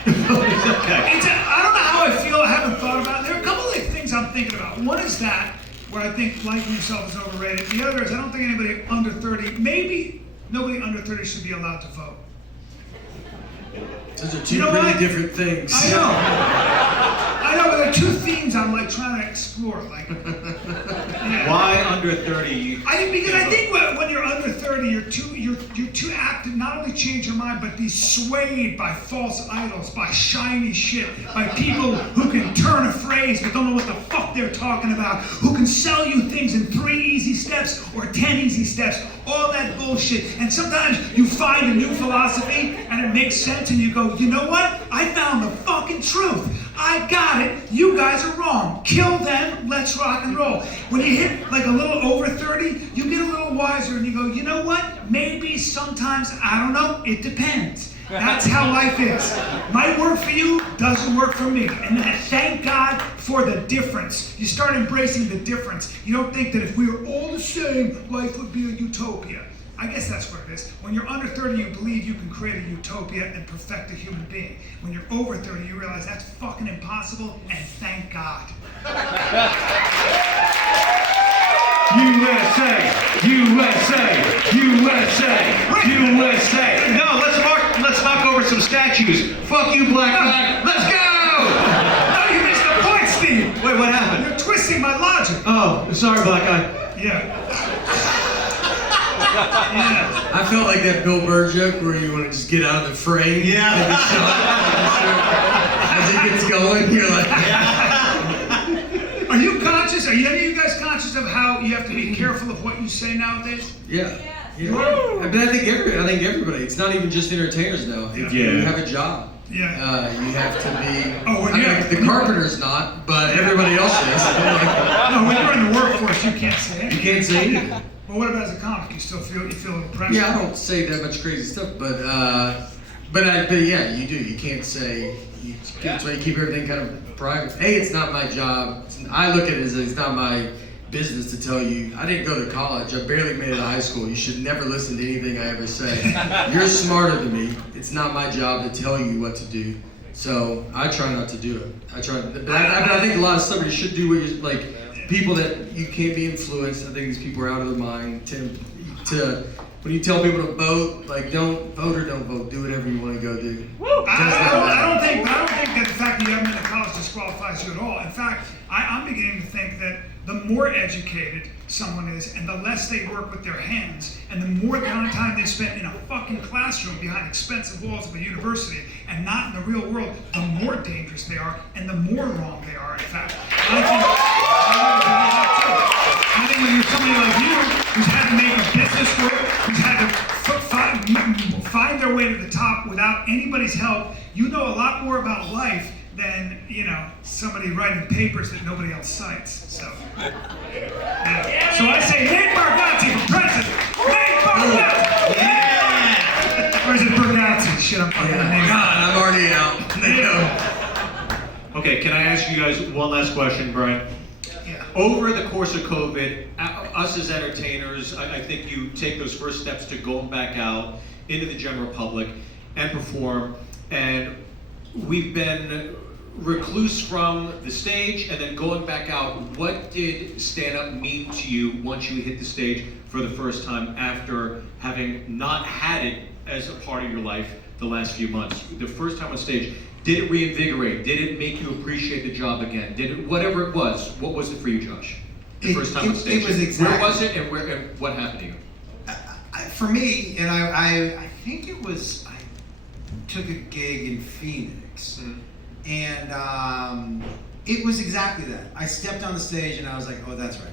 Okay. I don't know how I feel. I haven't thought about it. There are a couple of things I'm thinking about. One is that, where I think liking yourself is overrated. The other is I don't think anybody under 30, maybe nobody under 30 should be allowed to vote. Those are two You know really what? different things. I know, but there are two themes I'm like trying to explore. Like, yeah. Why under 30? I think when you're under 30, you're too apt to not only change your mind, but be swayed by false idols, by shiny shit, by people who can turn a phrase but don't know what the fuck they're talking about, who can sell you things in 3 easy steps or 10 easy steps, all that bullshit. And sometimes you find a new philosophy and it makes sense and you go, you know what? I found the fucking truth. I got it. You guys are wrong. Kill them. Let's rock and roll. When you hit like a little over 30, you get a little wiser and you go, you know what? Maybe sometimes, I don't know, it depends. That's how life is. Might work for you, doesn't work for me. And thank God for the difference. You start embracing the difference. You don't think that if we were all the same, life would be a utopia. I guess that's what it is. When you're under 30, you believe you can create a utopia and perfect a human being. When you're over 30, you realize that's fucking impossible, and thank God. USA! No, let's knock over some statues. Fuck you, black flag. Let's go! No, you missed the point, Steve. Wait, what happened? You're twisting my logic. Oh, sorry, black guy. Yeah. I felt like that Bill Burr joke where you want to just get out of the frame. Yeah. And be shot. As it gets going, you're like, Are you conscious? Are any of you guys conscious of how you have to be careful of what you say nowadays? yeah. But I think everybody. It's not even just entertainers though. If you have a job, Yeah. you have to be. The carpenter's not, but everybody else is. No, when you're in the workforce, you can't say You anything. can't say anything. But what about as a comic? You feel pressure? Yeah, I don't say that much crazy stuff, but But yeah, you do. You can't say. That's why you keep everything kind of private. Hey, it's not my job. I look at it as it's not my business to tell you. I didn't go to college. I barely made it to high school. You should never listen to anything I ever say. You're smarter than me. It's not my job to tell you what to do. So I try not to do it. I think a lot of celebrities should do what you like. People that you can't be influenced. I think these people are out of their mind. To when you tell people to vote, like don't vote or don't vote. Do whatever you want to go do. I don't think that the fact that you haven't been to college disqualifies you at all. In fact, I'm beginning to think that the more educated someone is and the less they work with their hands and the more amount of time they spend in a fucking classroom behind expensive walls of a university and not in the real world, the more dangerous they are and the more wrong they are, in fact. And I think when you're somebody like you who's had to make a business work, who's had to find their way to the top without anybody's help, you know a lot more about life than, somebody writing papers that nobody else cites. So, yeah. So I say Nate Bargatze for president. Nate Bargatze! Yeah! Or is it Bargatze? Shit, I'm fucking name. God, I'm already out. Okay, can I ask you guys one last question, Bryan? Yeah. Over the course of COVID, us as entertainers, I think you take those first steps to going back out into the general public and perform, and we've been recluse from the stage and then going back out. What did stand-up mean to you once you hit the stage for the first time after having not had it as a part of your life the last few months? The first time on stage, did it reinvigorate? Did it make you appreciate the job again? Did it, whatever it was, what was it for you, Josh? The first time on stage. It was exactly. Where was it and what happened to you? For me, and I think it was, I took a gig in Phoenix, and it was exactly that. I stepped on the stage and I was like, oh, that's right.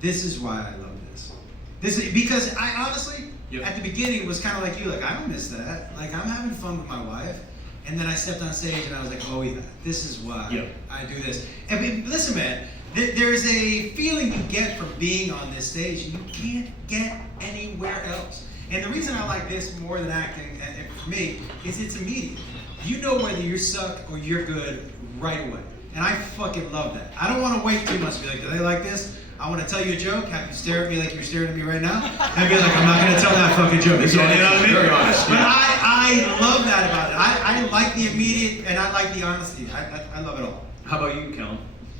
This is why I love this. This is because I honestly, at the beginning, was kind of like you, like I don't miss that. Like I'm having fun with my wife, and then I stepped on stage and I was like, oh yeah, this is why I do this. I mean, listen, man. There's a feeling you get from being on this stage you can't get anywhere else. And the reason I like this more than acting, and for me, is it's immediate. You know whether you suck or you're good right away. And I fucking love that. I don't want to wait too much to be like, do they like this? I want to tell you a joke, have you stare at me like you're staring at me right now, and be like, I'm not going to tell that fucking joke. You know what I mean? Very honest. But I love that about it. I like the immediate, and I like the honesty. I love it all. How about you, Callen?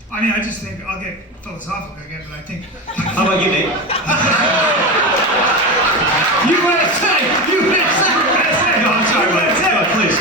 I mean, I just think, I'll get philosophical again, but I think... How about you, Nate? USA! No, I'm sorry, but please.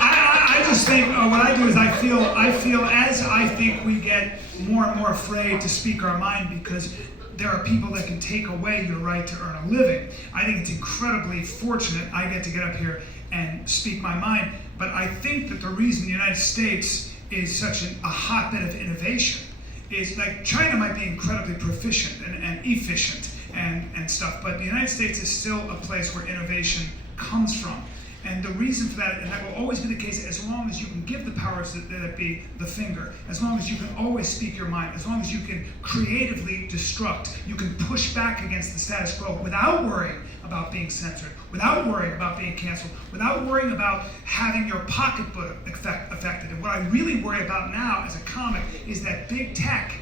I just think what I do is I feel as I think we get more and more afraid to speak our mind because there are people that can take away your right to earn a living. I think it's incredibly fortunate I get to get up here and speak my mind, but I think that the reason the United States is such a hotbed of innovation is like China might be incredibly proficient and efficient and stuff, but the United States is still a place where innovation comes from. And the reason for that, and that will always be the case as long as you can give the powers that be the finger, as long as you can always speak your mind, as long as you can creatively destruct, you can push back against the status quo without worrying about being censored, without worrying about being canceled, without worrying about having your pocketbook affected. And what I really worry about now as a comic is that big tech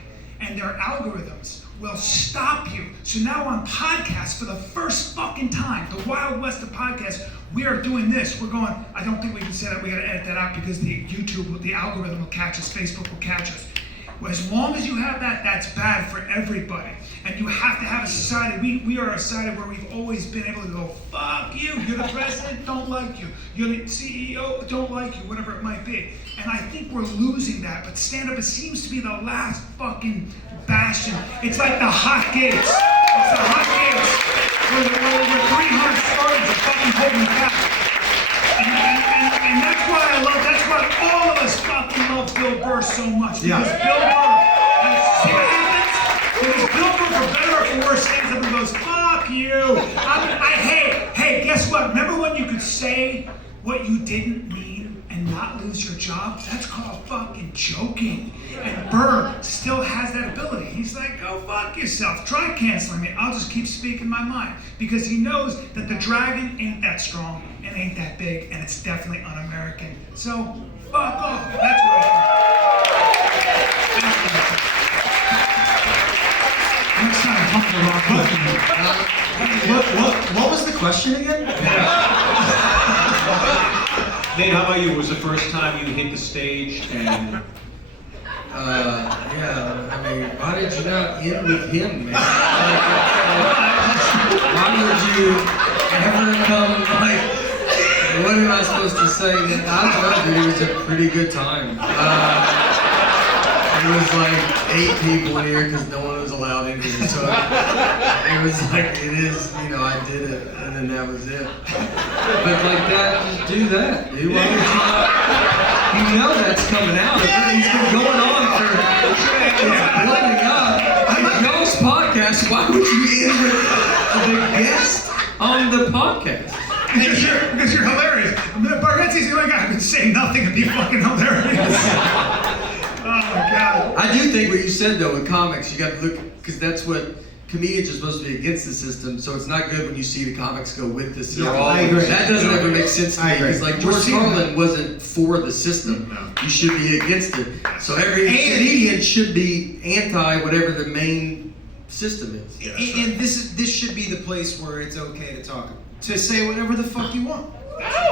and their algorithms will stop you. So now on podcasts, for the first fucking time, the Wild West of podcasts, we are doing this. We're going, I don't think we can say that, we gotta edit that out because the YouTube, the algorithm will catch us, Facebook will catch us. Well, as long as you have that, that's bad for everybody. And you have to have a society, we are a society where we've always been able to go, fuck you, you're the president, don't like you. You're the CEO, don't like you, whatever it might be. And I think we're losing that, but stand-up, it seems to be the last fucking bastion. It's like the hot gates. It's the hot gates where 300 Spartans are fucking holding back. And that's why that's why all of us fucking love Bill Burr so much. Because Bill Burr, see what happens? Because Bill Burr, for better or for worse, stands up and goes, fuck you. Hey, guess what? Remember when you could say what you didn't mean and not lose your job, that's called fucking joking. And Berg still has that ability. He's like, go fuck yourself. Try canceling me. I'll just keep speaking my mind. Because he knows that the dragon ain't that strong and ain't that big, and it's definitely un-American. So, fuck off. That's what next time, hump the wrong button. What was the question again? Nate, how about you? Was the first time you hit the stage and... Yeah, I mean, why did you not end with him, man? Why would you ever come, like, what am I supposed to say? I loved it. It was a pretty good time. It was like 8 people in here because no one was allowed in here. So it was like, it is, you know, I did it, and then that was it. But like that, just do that, dude. Why would you not? You know that's coming out. It's been going on for, it's building up. It's y'all's podcast. Why would you end with the guest on the podcast? Because you're hilarious. Bargatze's the only guy who can say nothing and be fucking hilarious. Oh my God. I do think what you said though with comics, you got to look, because that's what comedians are supposed to be against the system. So it's not good when you see the comics go with the system. Yeah, I agree. That doesn't ever make sense to me. Because like George Carlin wasn't for the system. No. You should be against it. So every comedian should be anti whatever the main system is. And this should be the place where it's okay to say whatever the fuck you want.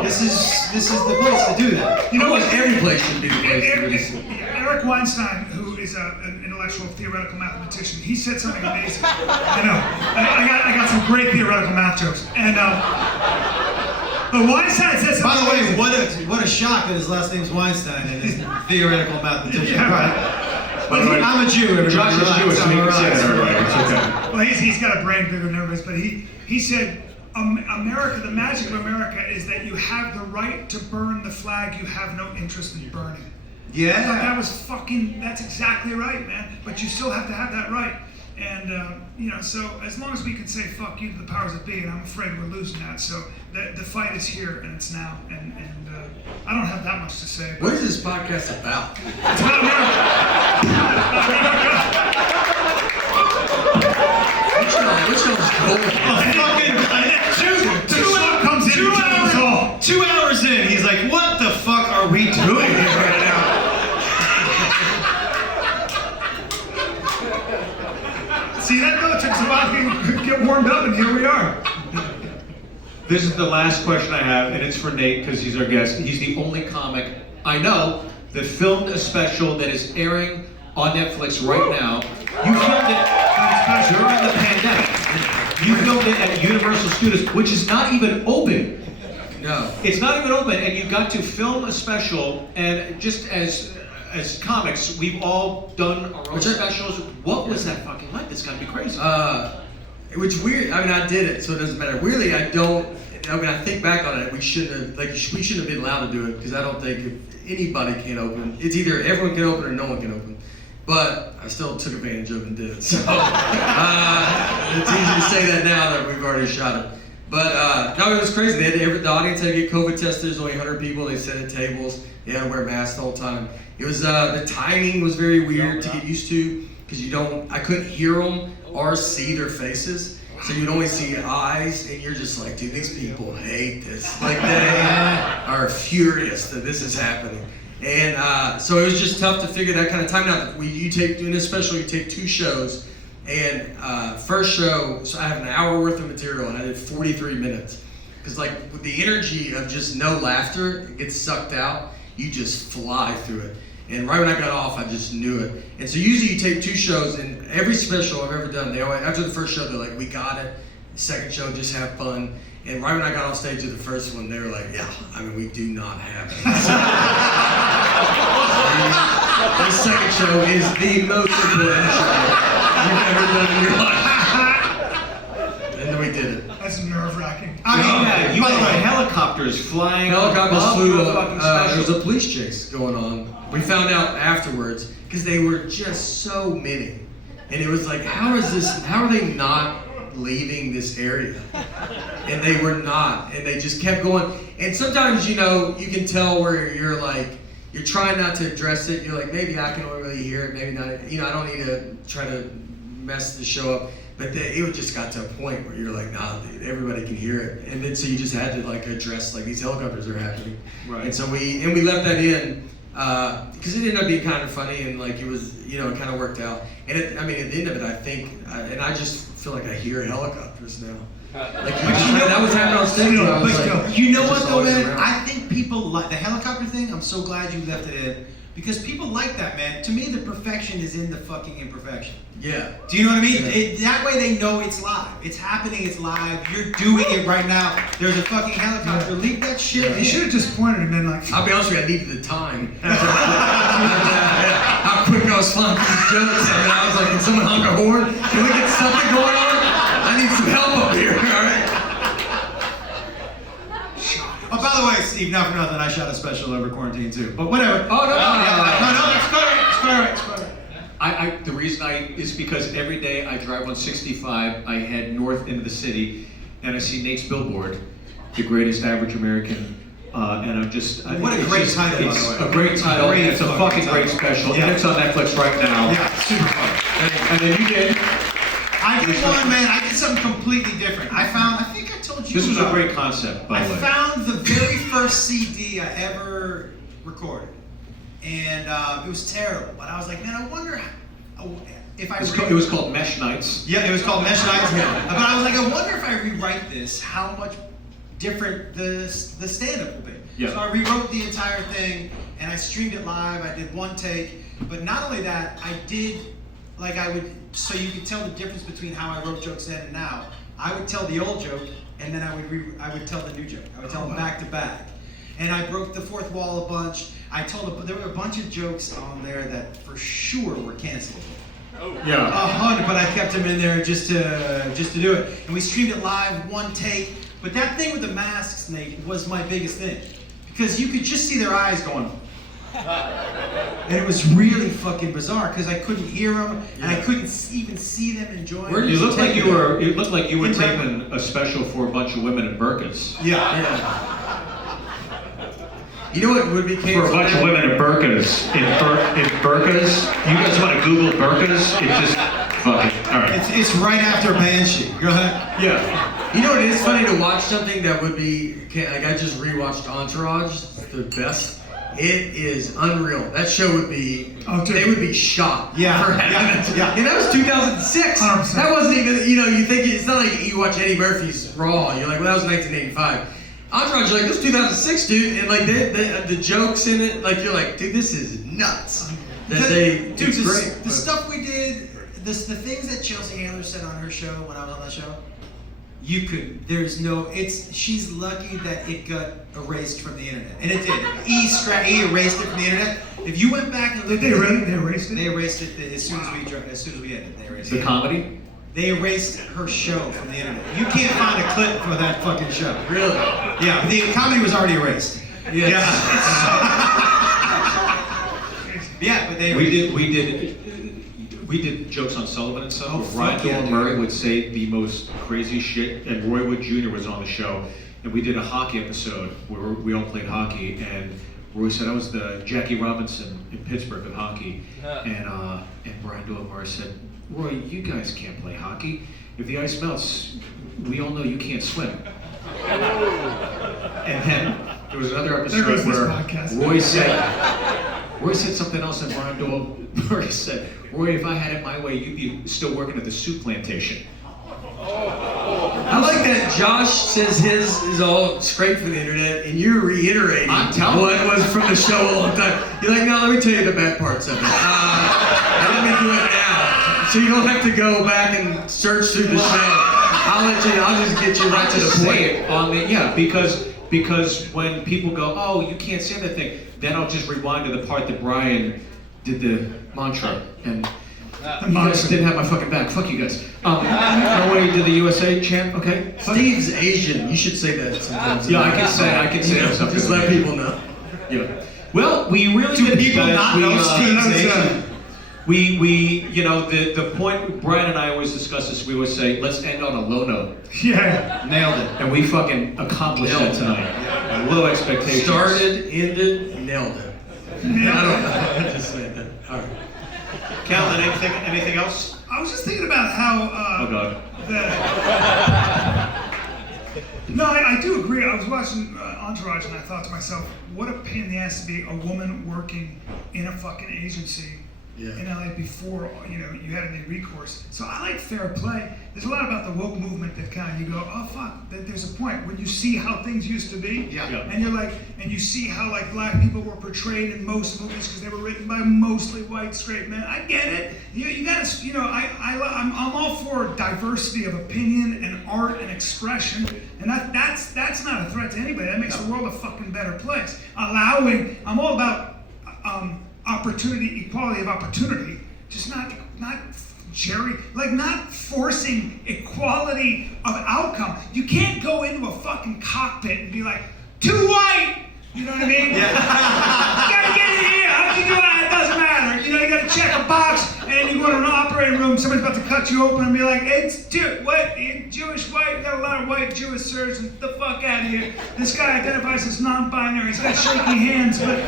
This is the place to do that. You know what? Every place should be the place to do this. Eric Weinstein, who is an intellectual theoretical mathematician, he said something amazing. I know. I got some great theoretical math jokes. And but Weinstein said something. By the way, amazing. what a shock that his last name's Weinstein and his theoretical mathematician. Yeah. Right. By the way, I'm a Jew, everybody. Josh is Jewish, so he can say that, everybody. It's okay. Well, he's got a brain bigger than everybody's, but he said, America, the magic of America is that you have the right to burn the flag you have no interest in burning. I thought that's exactly right, man. But you still have to have that right. And, you know, so as long as we can say fuck you to the powers that be, and I'm afraid we're losing that, so the fight is here and it's now. And I don't have that much to say. What is this podcast about? It's about Which one's going? Fucking 2 hours in, he's like, what the fuck are we doing here right now? See, that though took some while to get warmed up, and here we are. This is the last question I have, and it's for Nate because he's our guest. He's the only comic I know that filmed a special that is airing on Netflix right now. You filmed it during the pandemic. You filmed it at Universal Studios, which is not even open. No. It's not even open, and you got to film a special, and just as comics, we've all done our own specials. What was that fucking like? That's gotta be crazy. Which weird. I mean, I did it, so it doesn't matter. Weirdly, I think back on it. We shouldn't have been allowed to do it because I don't think if anybody can open. It's either everyone can open or no one can open. But I still took advantage of it and did it. So it's easy to say that now that we've already shot it. But no, it was crazy. The audience had to get COVID tested. There's only 100 people. They sat at tables. They had to wear masks the whole time. It was the timing was very weird to get used to because I couldn't hear them or see their faces. So you'd only see eyes, and you're just like, dude, these people hate this. Like they are furious that this is happening. And so it was just tough to figure that kind of time out. In this special, you take 2 shows. And first show, so I have an hour worth of material, and I did 43 minutes. Because like with the energy of just no laughter, it gets sucked out. You just fly through it. And right when I got off, I just knew it. And so usually you take 2 shows, and every special I've ever done, they always, after the first show, they're like, we got it. The second show, just have fun. And right when I got off stage with the first one, they were like, yeah, I mean, we do not have it. So, the second show is the most important show you've ever done in your life. And then we did it. That's nerve-wracking. You had helicopters flying. Helicopters flew up. there was a police chase going on. We found out afterwards because they were just so many. And it was like, how are they not leaving this area. And they were not. And they just kept going. And sometimes, you know, you can tell where you're like, you're trying not to address it. You're like, maybe I can only really hear it, maybe not. You know, I don't need to try to mess the show up. But it just got to a point where you're like, nah, dude, everybody can hear it. And then so you just had to like address like these helicopters are happening. Right. And so we left that in because it ended up being kind of funny and like it was, you know, it kind of worked out. And at the end of it, I think, and I just feel like I hear helicopters now. Like that was happening on stage. You know what though, man? I think people like the helicopter thing. I'm so glad you left it in because people like that, man. To me, the perfection is in the fucking imperfection. Yeah. Do you know what I mean? That way they know it's live. It's happening. It's live. You're doing it right now. There's a fucking helicopter. Leave that shit. You should have just pointed and been like. I'll be honest with you. I needed the time. How quick I was flying these jokes. I mean, I was like, can someone honk a horn? Can we get something going on? I need some help up here. All right. Oh, by the way, Steve, not for nothing, I shot a special over quarantine too. But whatever. Oh, no. No, it's quite right. The reason is because every day I drive on 65, I head north into the city, and I see Nate's billboard, the greatest average American, and I'm just... What a great title, by the way. It's a great title, and it's a fucking great special, and it's on Netflix right now. Yeah, super fun. And then you did... I did one, man, I did something completely different. I think I told you This was a about great concept, by the way. I found the very first CD I ever recorded. And it was terrible, but I was like, man, I wonder if I... It was called Mesh Nights. Yeah, it was called Mesh Nights. Yeah. But I was like, I wonder if I rewrite this, how much different the stand-up will be. Yeah. So I rewrote the entire thing, and I streamed it live. I did one take, but not only that, I did, like I would, so you could tell the difference between how I wrote jokes then and now. I would tell the old joke, and then I would tell the new joke. I would tell them back to back. And I broke the fourth wall a bunch. There were a bunch of jokes on there that for sure were cancelable. Oh. Yeah. 100, but I kept them in there just to do it. And we streamed it live, one take. But that thing with the masks, Nate, was my biggest thing. Because you could just see their eyes going. And it was really fucking bizarre because I couldn't hear them and I couldn't even see them enjoying it. It looked like you were taping a special for a bunch of women in burqas. Yeah. You know what would be canceled? For a bunch of women in burqas. In burqas? You guys want to Google burqas? It's just fucking. All right. It's right after Banshee. Go ahead. Yeah. You know, it is funny to watch something that would be, like I just rewatched Entourage, the best. It is unreal. That show would be, they would be shot. Yeah. For having it. Yeah. And that was 2006. 100%. That wasn't even, you know, you think, it's not like you watch Eddie Murphy's Raw, you're like, well, that was 1985. Entourage, you're like, this was 2006, dude. And like, the jokes in it, like, you're like, dude, this is nuts. The stuff we did, the things that Chelsea Handler said on her show when I was on that show, she's lucky that it got erased from the internet. And it did. E erased it from the internet. If you went back and looked They erased it? They erased it as soon as we ended. They erased it. The comedy? They erased her show from the internet. You can't find a clip for that fucking show. Really? Yeah, the comedy was already erased. Yes. Yeah, but they We did jokes on Sullivan and stuff. Oh, where Ryan fuck yeah, Dolan Murray would say the most crazy shit, and Roy Wood Jr. was on the show, and we did a hockey episode where we all played hockey, and Roy said I was the Jackie Robinson in Pittsburgh in hockey, and Ryan Dolan Murray said, Roy, you guys can't play hockey. If the ice melts, we all know you can't swim. And then there was another episode where Roy said something else, and Brian Dolan Murray said, Roy, if I had it my way, you'd be still working at the soup plantation. I like that Josh says his is all scraped from the internet, and you're reiterating what was from the show a long time. You're like, no, let me tell you the bad parts of it. Let me do it now. So you don't have to go back and search through the show. I'll just get you right to the point. Because when people go, oh, you can't say that thing, then I'll just rewind to the part that Bryan did the mantra, and you guys didn't have my fucking back. Fuck you guys. Norway did the USA chant. Okay. Steve's Asian. You should say that sometimes. Yeah, I can say that stuff. Just let people know. Yeah. Well, we really Do people not know Steve's Asian? We you know, the point, Bryan and I always discuss this, we always say, let's end on a low note. Yeah. Nailed it. And we fucking accomplished that tonight. Low expectations. Started, ended, nailed it. I don't know. I just said that. All right. Callen, anything else? I was just thinking about how. Oh God. No, I do agree. I was watching Entourage and I thought to myself, what a pain in the ass to be a woman working in a fucking agency in LA before you had any recourse. So I like fair play. There's a lot about the woke movement that kind of you go, oh fuck, there's a point when you see how things used to be, and you're like, and you see how like black people were portrayed in most movies because they were written by mostly white straight men. I get it. You gotta, I'm all for diversity of opinion and art and expression, and that's not a threat to anybody. That makes the world a fucking better place. I'm all about opportunity, equality of opportunity, just not forcing equality of outcome. You can't go into a fucking cockpit and be like, too white! You know what I mean? You gotta get in here. How do you do that? It doesn't matter. You gotta check a box, and then you go to an operating room, somebody's about to cut you open and be like, it's Jewish white, we got a lot of white Jewish surgeons, get the fuck out of here. This guy identifies as non-binary, he's got shaky hands, but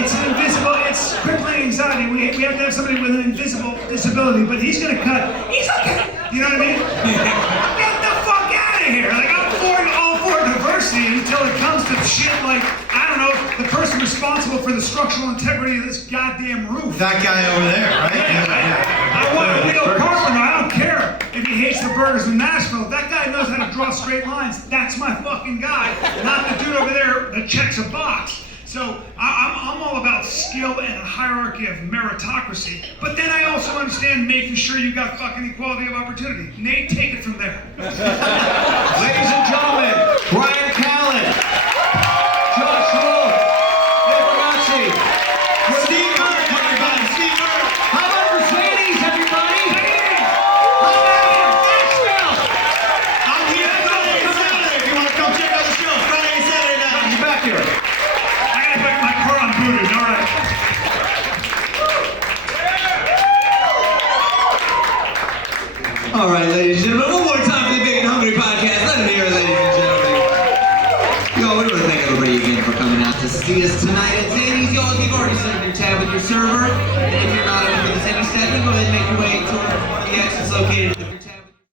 it's an invisible, it's crippling anxiety. We have to have somebody with an invisible disability, but he's gonna cut, he's okay. You know what I mean? Get the fuck out of here. Like, I'm all for diversity until it comes to shit like, I don't know, the person responsible for the structural integrity of this goddamn roof. That guy over there, right? I want a real carpenter. I don't care if he hates the burgers in Nashville. If that guy knows how to draw straight lines, that's my fucking guy, not the dude over there that checks a box. So I'm all about skill and a hierarchy of meritocracy, but then I also understand making sure you got fucking equality of opportunity. Nate, take it from there. Ladies and gentlemen, Bryan Callen, Josh Wolf, Bargatze, Steve Bird, everybody. Steve Bird. How about Mercedes, everybody? How about Nashville? I'm here Friday and Saturday if you want to come check out the show. Friday and Saturday night. You back here. I gotta put my car on booted, all right. All right, ladies and gentlemen, one more time for the Big and Hungry podcast. Let it hear, ladies and gentlemen. Yo, we want to thank everybody again for coming out to see us tonight at Zany's. Yo, if you've already set up your tab with your server, and if you're not in for the Zany step, then go ahead and make your way to one of the exits located